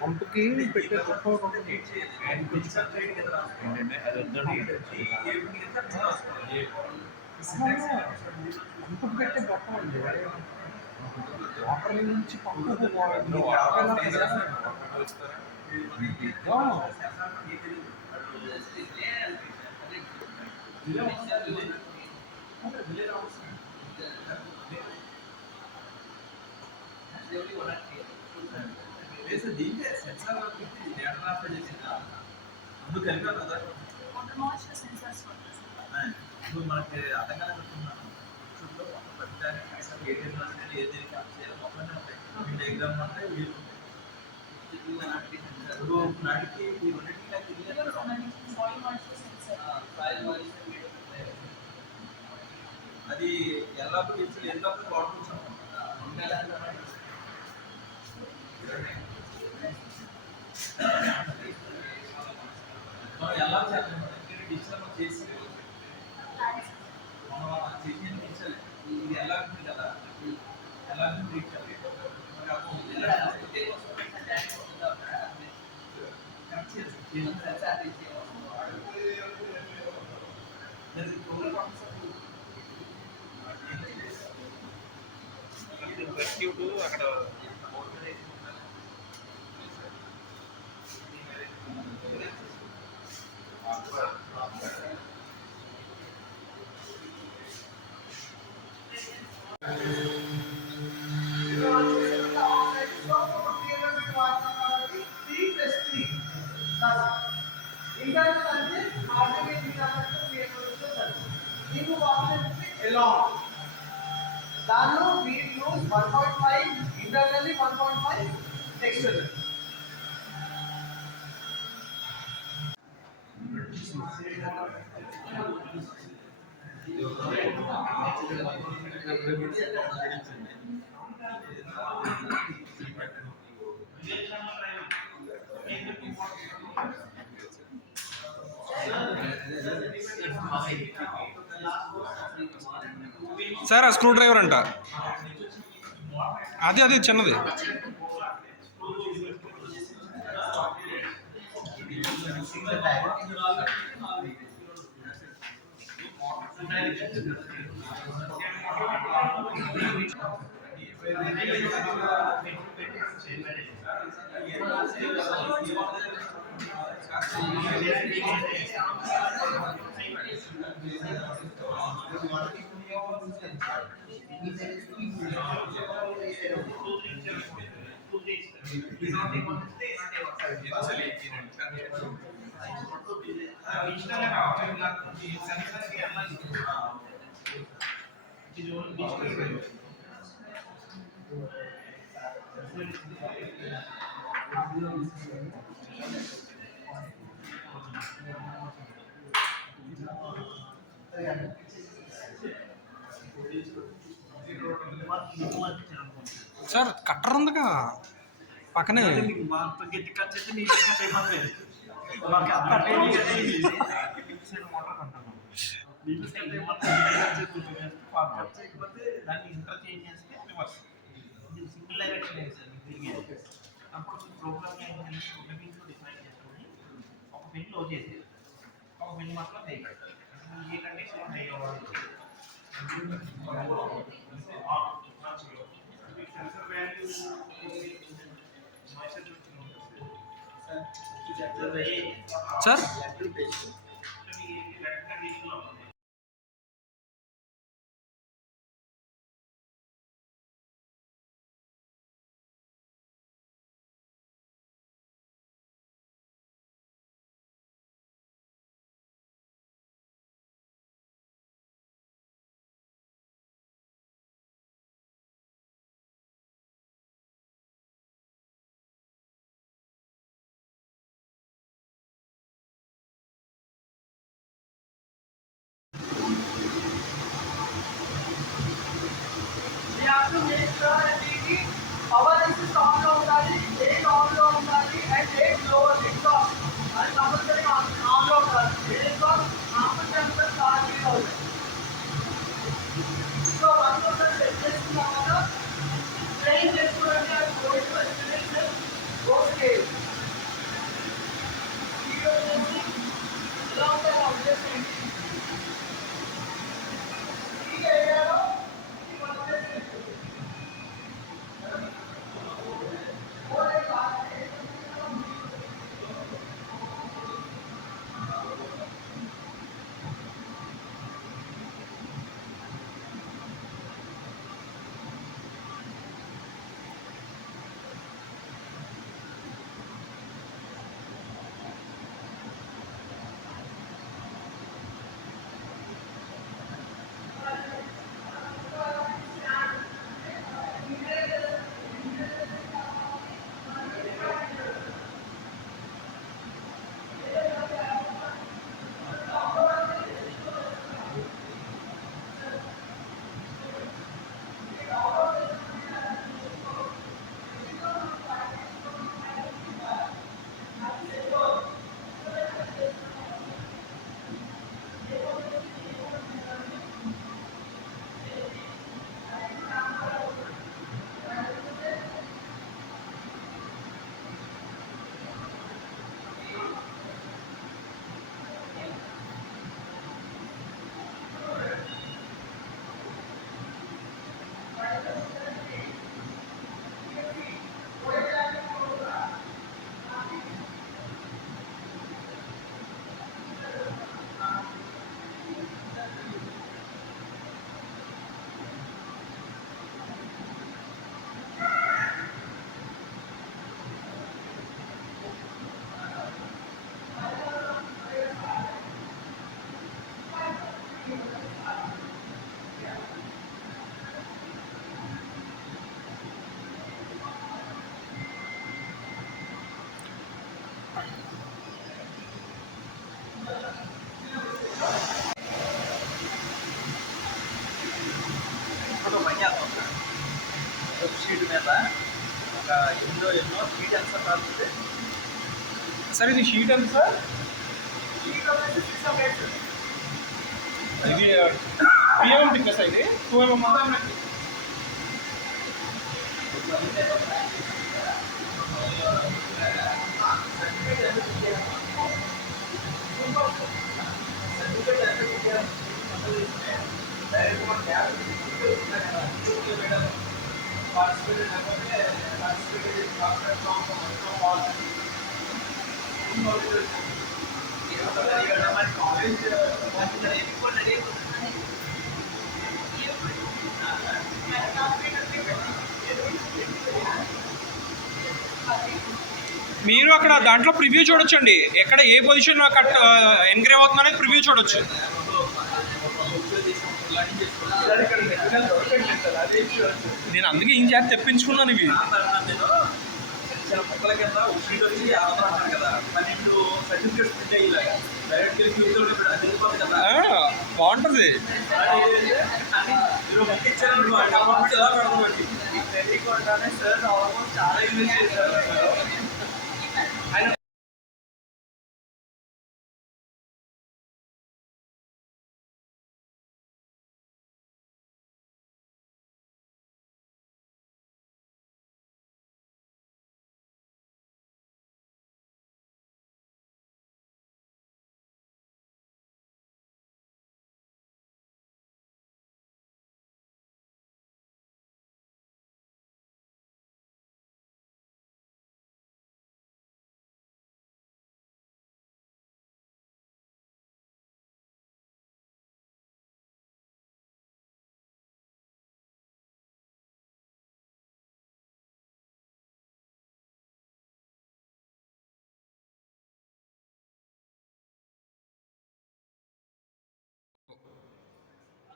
పంపుకి పెట్టే గొప్ప ఏంటంటే అది పంపుకి పెట్టే గొప్ప అండి వాటర్ నుంచి పంపు ఇప్పుడు మనకి అర్థం కాలేకపోతున్నాను ప్రతిదానికి ఏటీఎం ఏది మొక్కనే ఉంటాయి డయాగ్రామ్ అంటే వీలు ఇప్పుడు నాటికి ఈ రెండింటికి అది ఎల్లప్పుడు ఇచ్చి ఎల్లప్పుడు వాడుకుంటాం మనం ఎలా చేస్తాం డిజిటల్ చేసి ఇది ఎలా ఉంది కదా ఎలా అక్కడ దానిలో we use 1.5 internally, 1.5 externally. Sir ఆ స్క్రూ డ్రైవర్ అంట అది చిన్నది సార్ కట్టర్ ఉందిగా పక్కనే సింగిల్ డైరెక్షన్ అప్పుడు ప్రోగ్రామ్ డిఫైన్ చేసుకొని ఒక పెన్ లో చేసేది ఒక పెన్ మాత్రం ఏ కండిషన్ ఉంటాయో సెన్సర్ వాల్యూ సార్ ఇందులో ఎన్నో స్వీట్ ఎంత కాకపోతే సార్ ఇది షీట్ ఎంత సార్? ఇది 3 mm థిక్నెస్ ఇది 2 mm. మీరు అక్కడ దాంట్లో ప్రివ్యూ చూడొచ్చండి, ఎక్కడ ఏ పొజిషన్ కట్ ఎన్గ్రేవ్ అవుతుంది అనేది ప్రివ్యూ చూడొచ్చు. నేను అందుకే ఏం చేసి తెప్పించుకున్నాను ఇవి. మొక్కల కింద షీట్ వచ్చి అంటారు కదా 12 సర్టిఫికేట్స్ ప్రింట్ అయ్యేలాగా డైరెక్ట్ బాగుంటుంది. మీరు పంపించారు అకౌంట్ ఎలా పెడతామండి తెలియకుండానే సార్ ఆల్మోస్ట్ చాలా యూజ్ చేశారు. ఆయన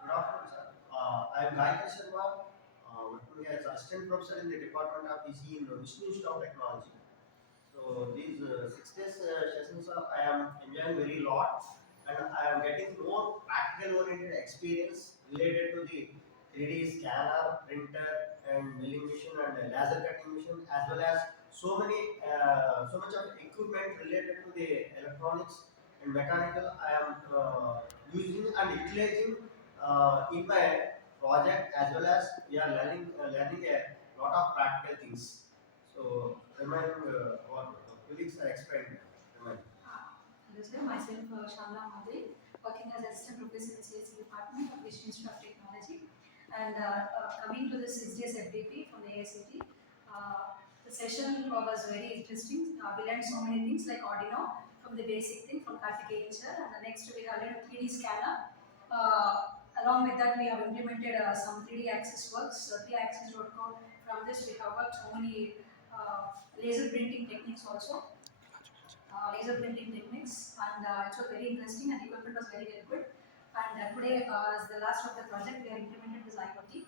Good afternoon, sir. I am Gayatri Sharma, working as assistant professor in the Department of PC in Vishnu Institute of Technology. So these 6 days sessions I am enjoying very lot, and I am getting more practical oriented experience related to the 3D scanner, printer, and milling machine and laser cutting machine, as well as so much of equipment related to the electronics and mechanical. I am using and utilizing in my project, as well as we are learning a lot of practical things. So, remind what colleagues are explained. Remind. Hello sir, myself Shamla Madhi, working as assistant professor in CSE department of Vishnu Institute of Technology, and coming to the 6 days FDP from the AICTE. The session was very interesting. We learned so many things like Arduino from the basic thing from configuration, and the next we have learned 3D scanner. Along with that, we have implemented some 3D access works, 3D access work code. From this, we have worked so many laser printing techniques also. Laser printing techniques, and it was very interesting, and equipment was very good. And today, as the last of the project, we have implemented this IoT,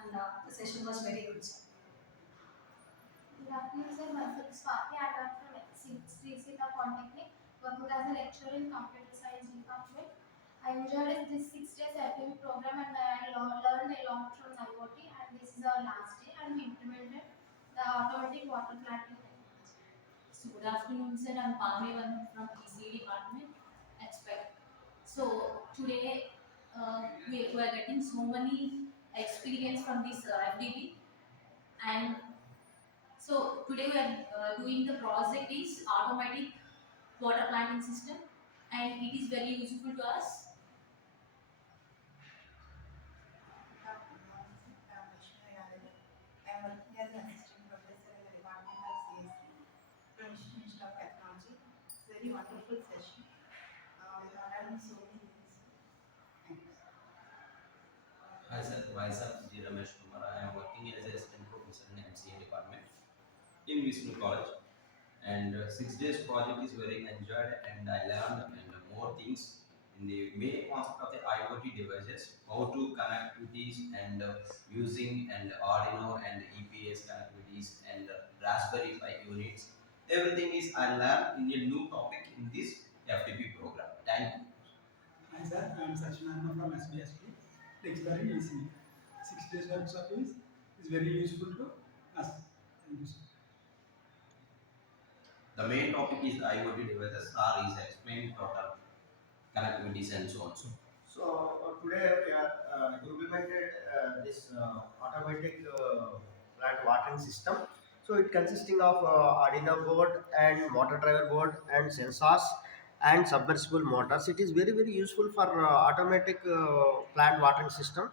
and the session was very good. Good afternoon, sir. Myself Swati. I am from SVECW Polytechnic, working as a lecturer in computer science department. I enjoyed this 6 days FDP program, and I learned a lot from IoT. And this is our last day, and we implemented the automatic water clapping technology. So good afternoon, sir. I'm Parmevan from EC department, expect. So today we are getting so many experience from this FDP, and so today we are doing the project is automatic water planting system, and it is very useful to us. I am working as an assistant professor in the Department of CSE, Vishnu Institute of Technology. It's a very wonderful session. We have learned so many things. Thank you. Hi sir, myself G. Ramesh Kumar. I am working as a assistant professor in MCA department in Vishnu College. And 6 days project is very enjoyed, and I learned and more things in the main concept of the IoT devices, how to connectivities and using and Arduino and EPS connectivities and Raspberry Pi units. Everything is I learned in a new topic in this FTP program. Thank you. Hi sir, I am Sachinarma from SVECW, lecturer in EC. 6 days workshop is very useful to us. Thank you, sir. The main topic is IoT devices. Sir is explained total connectivities and so on. So today we are implemented this automatic plant watering system. So it consisting of Arduino board and motor driver board and sensors and submersible motors. It is very useful for automatic plant watering system.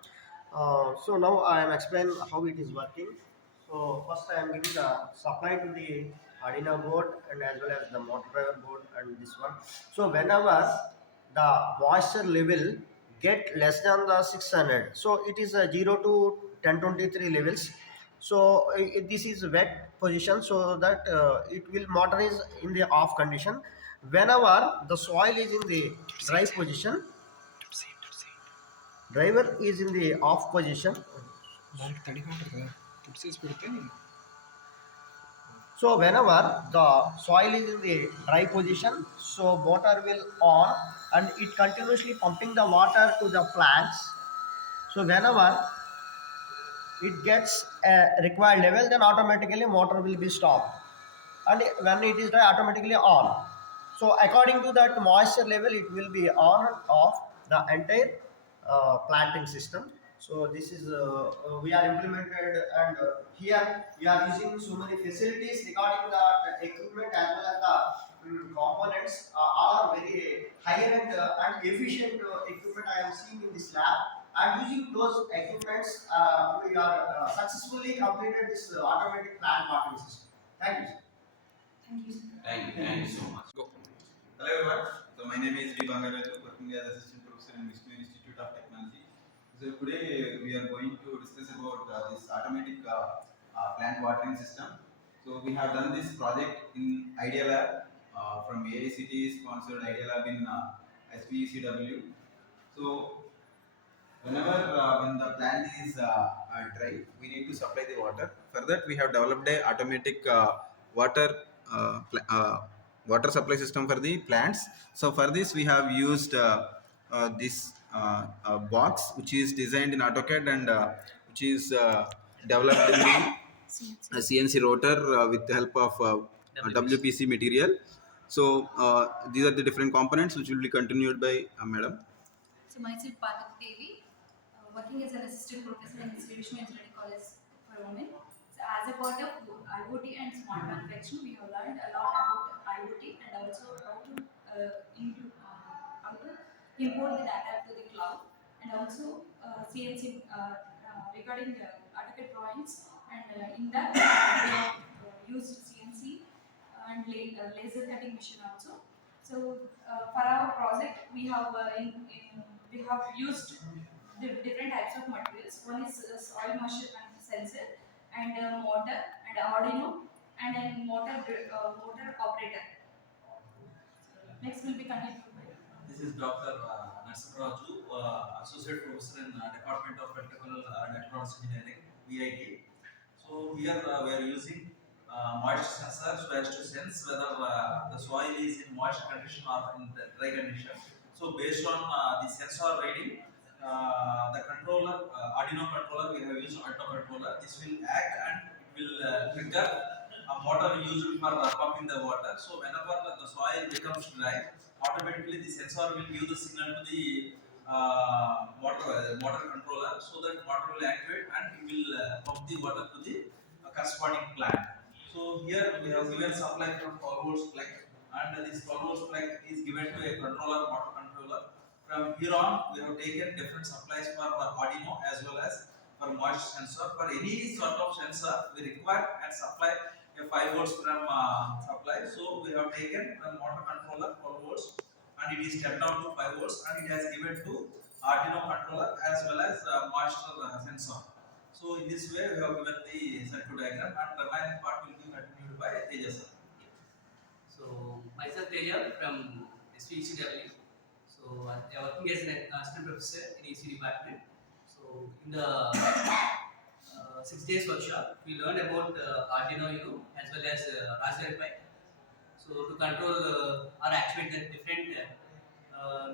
So now I am explain how it is working. So first I am giving the supply to the Arduino board and as well as the motor driver board and this one. So whenever the moisture level get less than the 600, so it is a 0 to 1023 levels. So this is wet position, so that it will motor is in the off condition. Whenever the soil is in the dry position, driver is in the off position. So whenever the soil is in the dry position, so motor will on and it continuously pumping the water to the plants. So whenever it gets a required level, then automatically motor will be stopped. And when it is dry, automatically on. So according to that moisture level, it will be on and off the entire planting system. So this is we are implemented, and here we are using so many facilities regarding the equipment as well as the components are very higher and efficient equipment I am seeing in this lab. And using those equipments, we are successfully completed this automatic plant watering system. Thank you, sir. Thank you, sir. Thank you so much. Go. Hello everyone. So my name is V. Bangaraju, working as assistant professor in Vishnu Institute of Technology. So today we are going to discuss about this automatic plant watering system. So we have done this project in Idea Lab from AICTE sponsored Idea Lab in SVECW. So whenever when the plant is dry, we need to supply the water. For that, we have developed a automatic water water supply system for the plants. So for this, we have used this box, which is designed in AutoCAD and which is developed in the CNC rotor with the help of WPC material. So these are the different components which will be continued by Madam. So myself Parvati Devi, working as an assistant professor in the Swedish Engineering College for Women. So as a part of IoT and smart manufacturing, we have learned a lot about IoT and also how to import the data to the cloud, and also CNC regarding the AutoCAD drawings, and in that we have used CNC and laser cutting machine also. So for our project, we have we have used the different types of materials. One is soil moisture sensor, and motor, and Arduino, and a motor operator. Next will be continued by. This is Dr. Narsamaraju, Associate Professor in Department of Electrical and Electronics Engineering, VIT. So here we are using moisture sensor so as to sense whether the soil is in moist condition or in the dry condition. So based on the sensor reading, the controller, Arduino controller, we have used Arduino controller. This will act and it will trigger a motor used for pumping the water. So whenever the soil becomes dry, automatically the sensor will give the signal to the motor controller, so that motor will activate and it will pump the water to the corresponding plant. So here we have given supply from 12 volts plug, and this 12 volts plug is given to a controller, motor controller. From here on, we have taken different supplies for Arduino as well as for moisture sensor. For any sort of sensor, we require and supply a 5 volts from supply. So we have taken from motor controller 12 volts, and it is stepped down to 5 volts, and it has given to Arduino controller as well as moisture sensor. So in this way, we have given the circuit diagram, and the remaining part will be continued by Tejas. So myself Teja from SVECW. So I am working as an assistant professor in EC department. So in the 6 days workshop, we learned about Arduino as well as Raspberry Pi. So to control or activate the different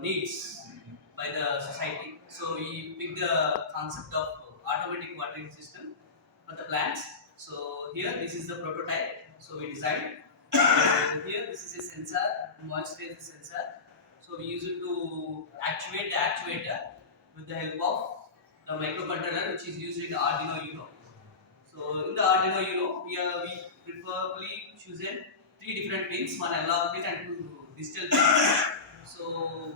needs by the society. So we picked the concept of automatic watering system for the plants. So here this is the prototype. So we designed So here this is a sensor, moisture is a sensor. So we use it to actuate the actuator with the help of the microcontroller which is used in Arduino Uno. So in the Arduino Uno, we preferably chosen three different pins, one analog pin and two digital pins. So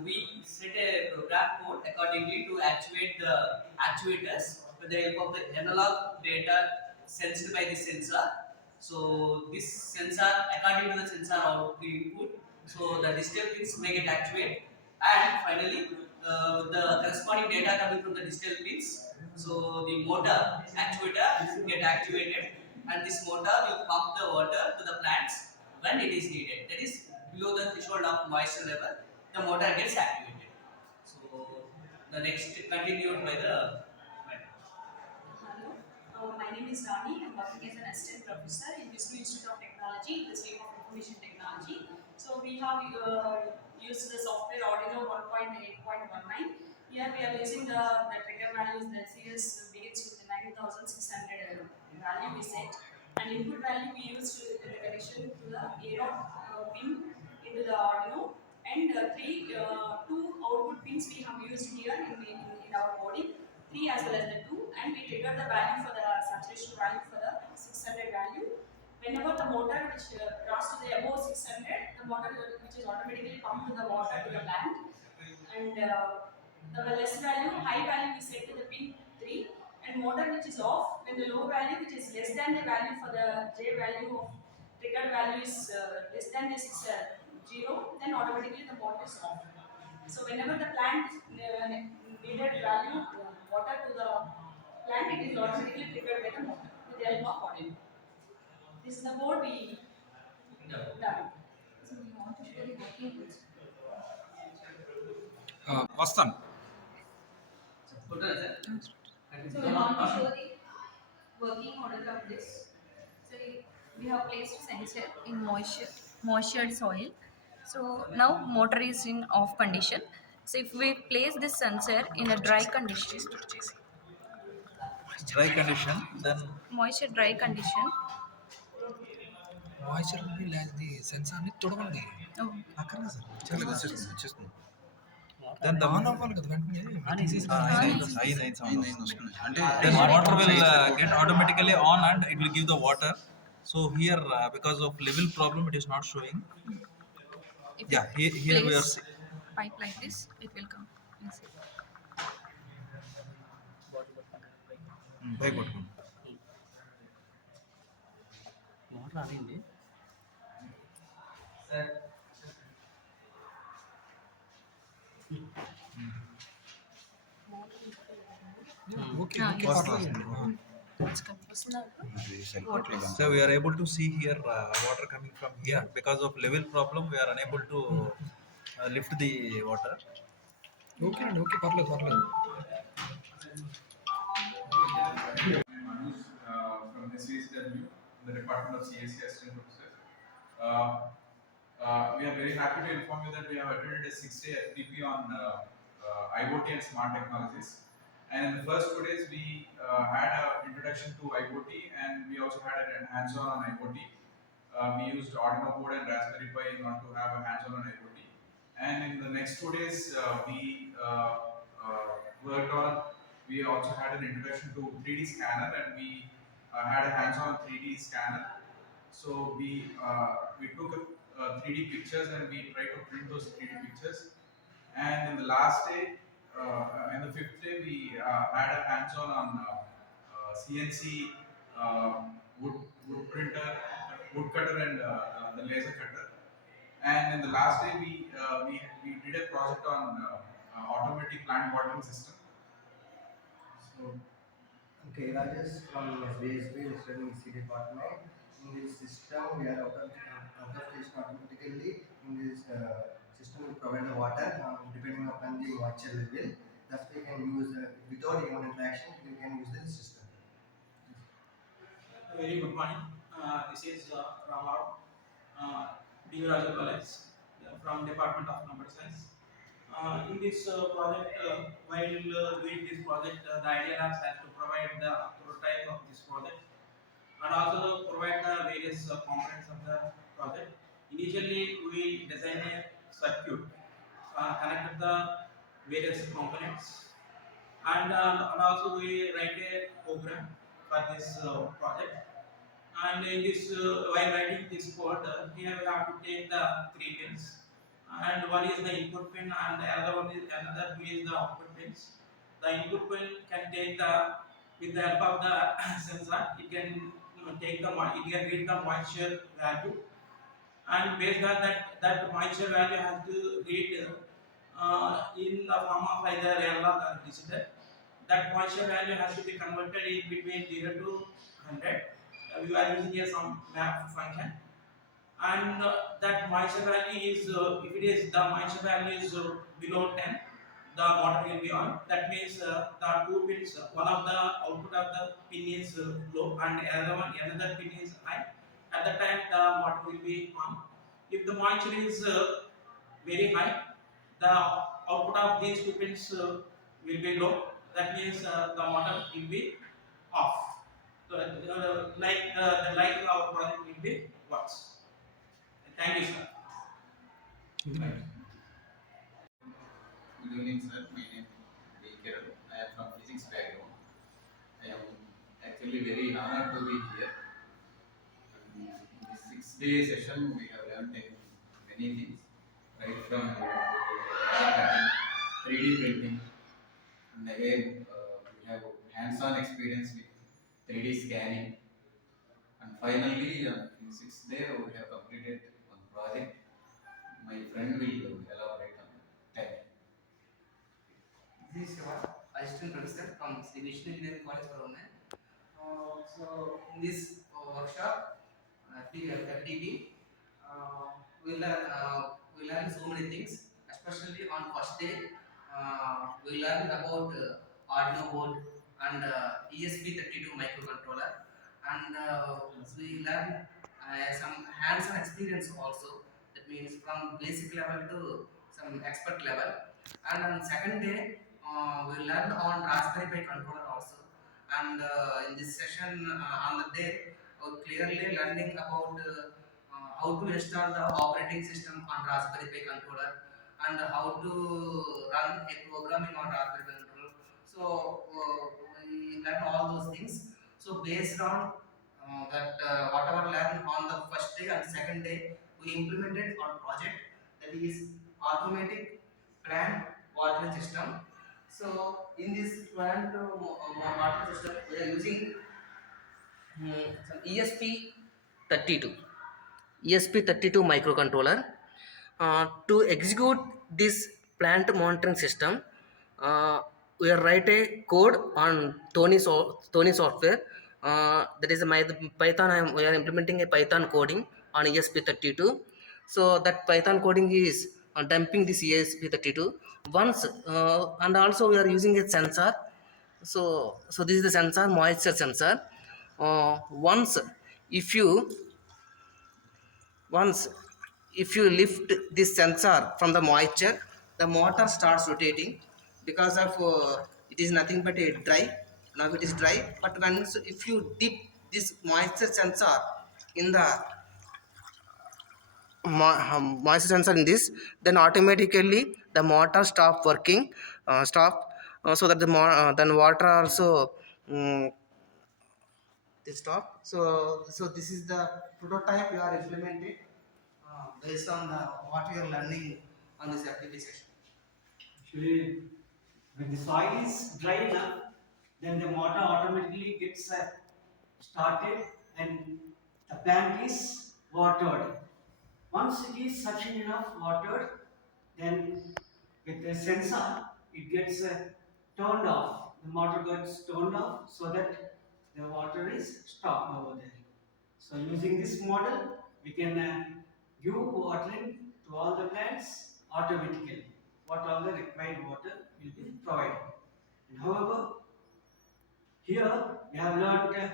we set a program code accordingly to actuate the actuators with the help of the analog data sensed by the sensor. So this sensor, according to the sensor output input, so the digital pins may get actuated, and finally the corresponding data coming from the digital pins. So the motor actuator get activated, and this motor will pump the water to the plants when it is needed. That is below the threshold of moisture level, the motor gets activated. So the next continued by the Hello, my name is Rani. I'm working as an assistant professor in Vishnu Institute of Technology, the stream of information technology. So we have used the software Arduino 1.8.19. Here we are using the trigger values. The series begins with 9600 value we set, and input value we used in the connection to the A0 pin into the Arduino, and two output pins we have used here in our body, 3 as well as the 2, and we trigger the value for the saturation value for the 600 value. Whenever the motor which crosses to the above 600, the motor which is automatically pumped to the water to the plant, and the less value, high value we set to the pin 3, and motor which is off when the low value which is less than the value for the J value of triggered value is less than this 0, then automatically the motor is off. So whenever the plant needed value water to the plant, it is automatically triggered by the motor with the help of Arduino. This is the board we done. So you want to show the working rules? వస్తాను. So we want to show the working model of this. So we have placed sensor in moistured soil. So now motor is in off condition. So if we place this sensor in a dry condition, Dry condition, then moisture dry condition. వాయిచర్ అది సెన్సార్ని తొడగండి. Oh. అక్కడ sir వచ్చేస్తుంది. దాని on అవ్వాలి కదా వెంటనే. అంటే Then water will get automatically on and it will give the water. So here because of level problem it is not showing. If Yeah, here we are place pipe like this, it will come. Inside. పైకి పట్టుకోండి. Motor ఆడింది. Okay, Ah, okay, yes. పర్లేదు. It's coming. So we are able to see here water coming from here. Because of level problem we are unable to lift the water. Okay, and okay, పర్లేదు పర్లేదు. I'm Anush from SVECW, the Department of CSC Assistant Professor. We are very happy to inform you that we have attended a 6-day FDP on IoT and smart technologies. And in the first 2 days, we had an introduction to IoT, and we also had a hands-on on IoT. We used Arduino board and Raspberry Pi in order to have a hands-on on IoT. And in the next 2 days, we worked on. We also had an introduction to 3D scanner, and we had a hands-on 3D scanner. So we took 3D pictures and we tried to print those 3D pictures. And in the last day, in the 5th day, we had a hands-on on CNC wood printer, wood cutter, and the laser cutter. And in the last day, we did a project on automatic plant watering system. So, Okay, Rajesh from SVECW, studying EC department. In this system, we are out of station automatically. In this system, we provide the water depending upon the moisture level. Thus, we can use without human interaction. We can use the system. Very good morning. This is Rama, Divaraja College, from Department of Computer Science. In this project, while doing this project, the idea has to provide the prototype of this project and also provide the various components of the project. Initially, we design a circuit, connected the various components, and also we write a program for this project. And in this, while writing this code, here we have to take the three pins, and one is the input pin, and another two is the output pins. The input pin can take the, with the help of the sensor, it can take the it can read the moisture value, and based on that moisture value has to read in the form of either analog or digital. That moisture value has to be converted in between 0 to 100. We are using a some map function, and that moisture value is, if it is the moisture value is below 10, the motor will be on. That means the two pins, one of the output of the pin is low and another pin is high. At the time the motor will be on. If the moisture is very high, the output of these two pins will be low. That means the motor will be off. So, like our project will be works. Thank you, sir. Good evening, sir. My name is Kiran. I am from physics background. I am actually very honored to be here. In this 6-day session, we have learned many things, right from cutting, 3D printing, and again we have hands-on experience with 3D scanning, and finally in 6th day we have completed one project. My friend will elaborate on that. Thank you. This is Shiva, Assistant Professor from Sri Vishnu Engineering College, Corona. So in this workshop, FDP, we learn so many things, especially on first day. We learn about Arduino board and ESP32 microcontroller, and we learn some hands-on experience also. That means from basic level to some expert level. And on second day, we learn on Raspberry Pi controller also. And in this session on the day, clearly learning about how to install the operating system on Raspberry Pi controller, and how to run a programming on Raspberry Pi controller. So we learn all those things. So based on whatever learned on the first day and second day, we implemented on project, that is automatic plant watering system. So in this plant water system, we are using some ESP32 microcontroller to execute this plant monitoring system. We write a code on Tony software. That is my Python. We are implementing a Python coding on ESP32. So that Python coding is dumping this ESP32 once, and also we are using a sensor. So this is the sensor, moisture sensor. Once if you once if you lift this sensor from the moisture, the motor starts rotating, because of it is nothing but a dry. Now it is dry, but once if you dip this moisture sensor in the moisture sensor in this, then automatically the motor stop working, so that then water also um, they stop. So this is the prototype we are implementing based on what we are learning on this FDP session. Actually, when the soil is dry enough, then the motor automatically gets started and the plant is watered. Once it is sufficient enough watered, then with the sensor it gets turned off. The motor gets turned off so that the water is stopped over there. So using this model, we can give watering to all the plants automatically. What all the required water will be provided. And however, here we have learned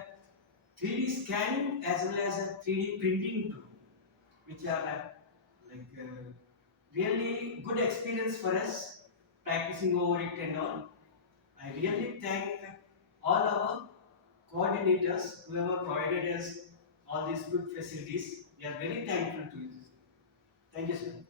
3D scanning as well as a 3D printing too, which are really good experience for us practicing over it and all. I really thank all our coordinators who have provided us all these good facilities. We are very thankful to you. Thank you, sir.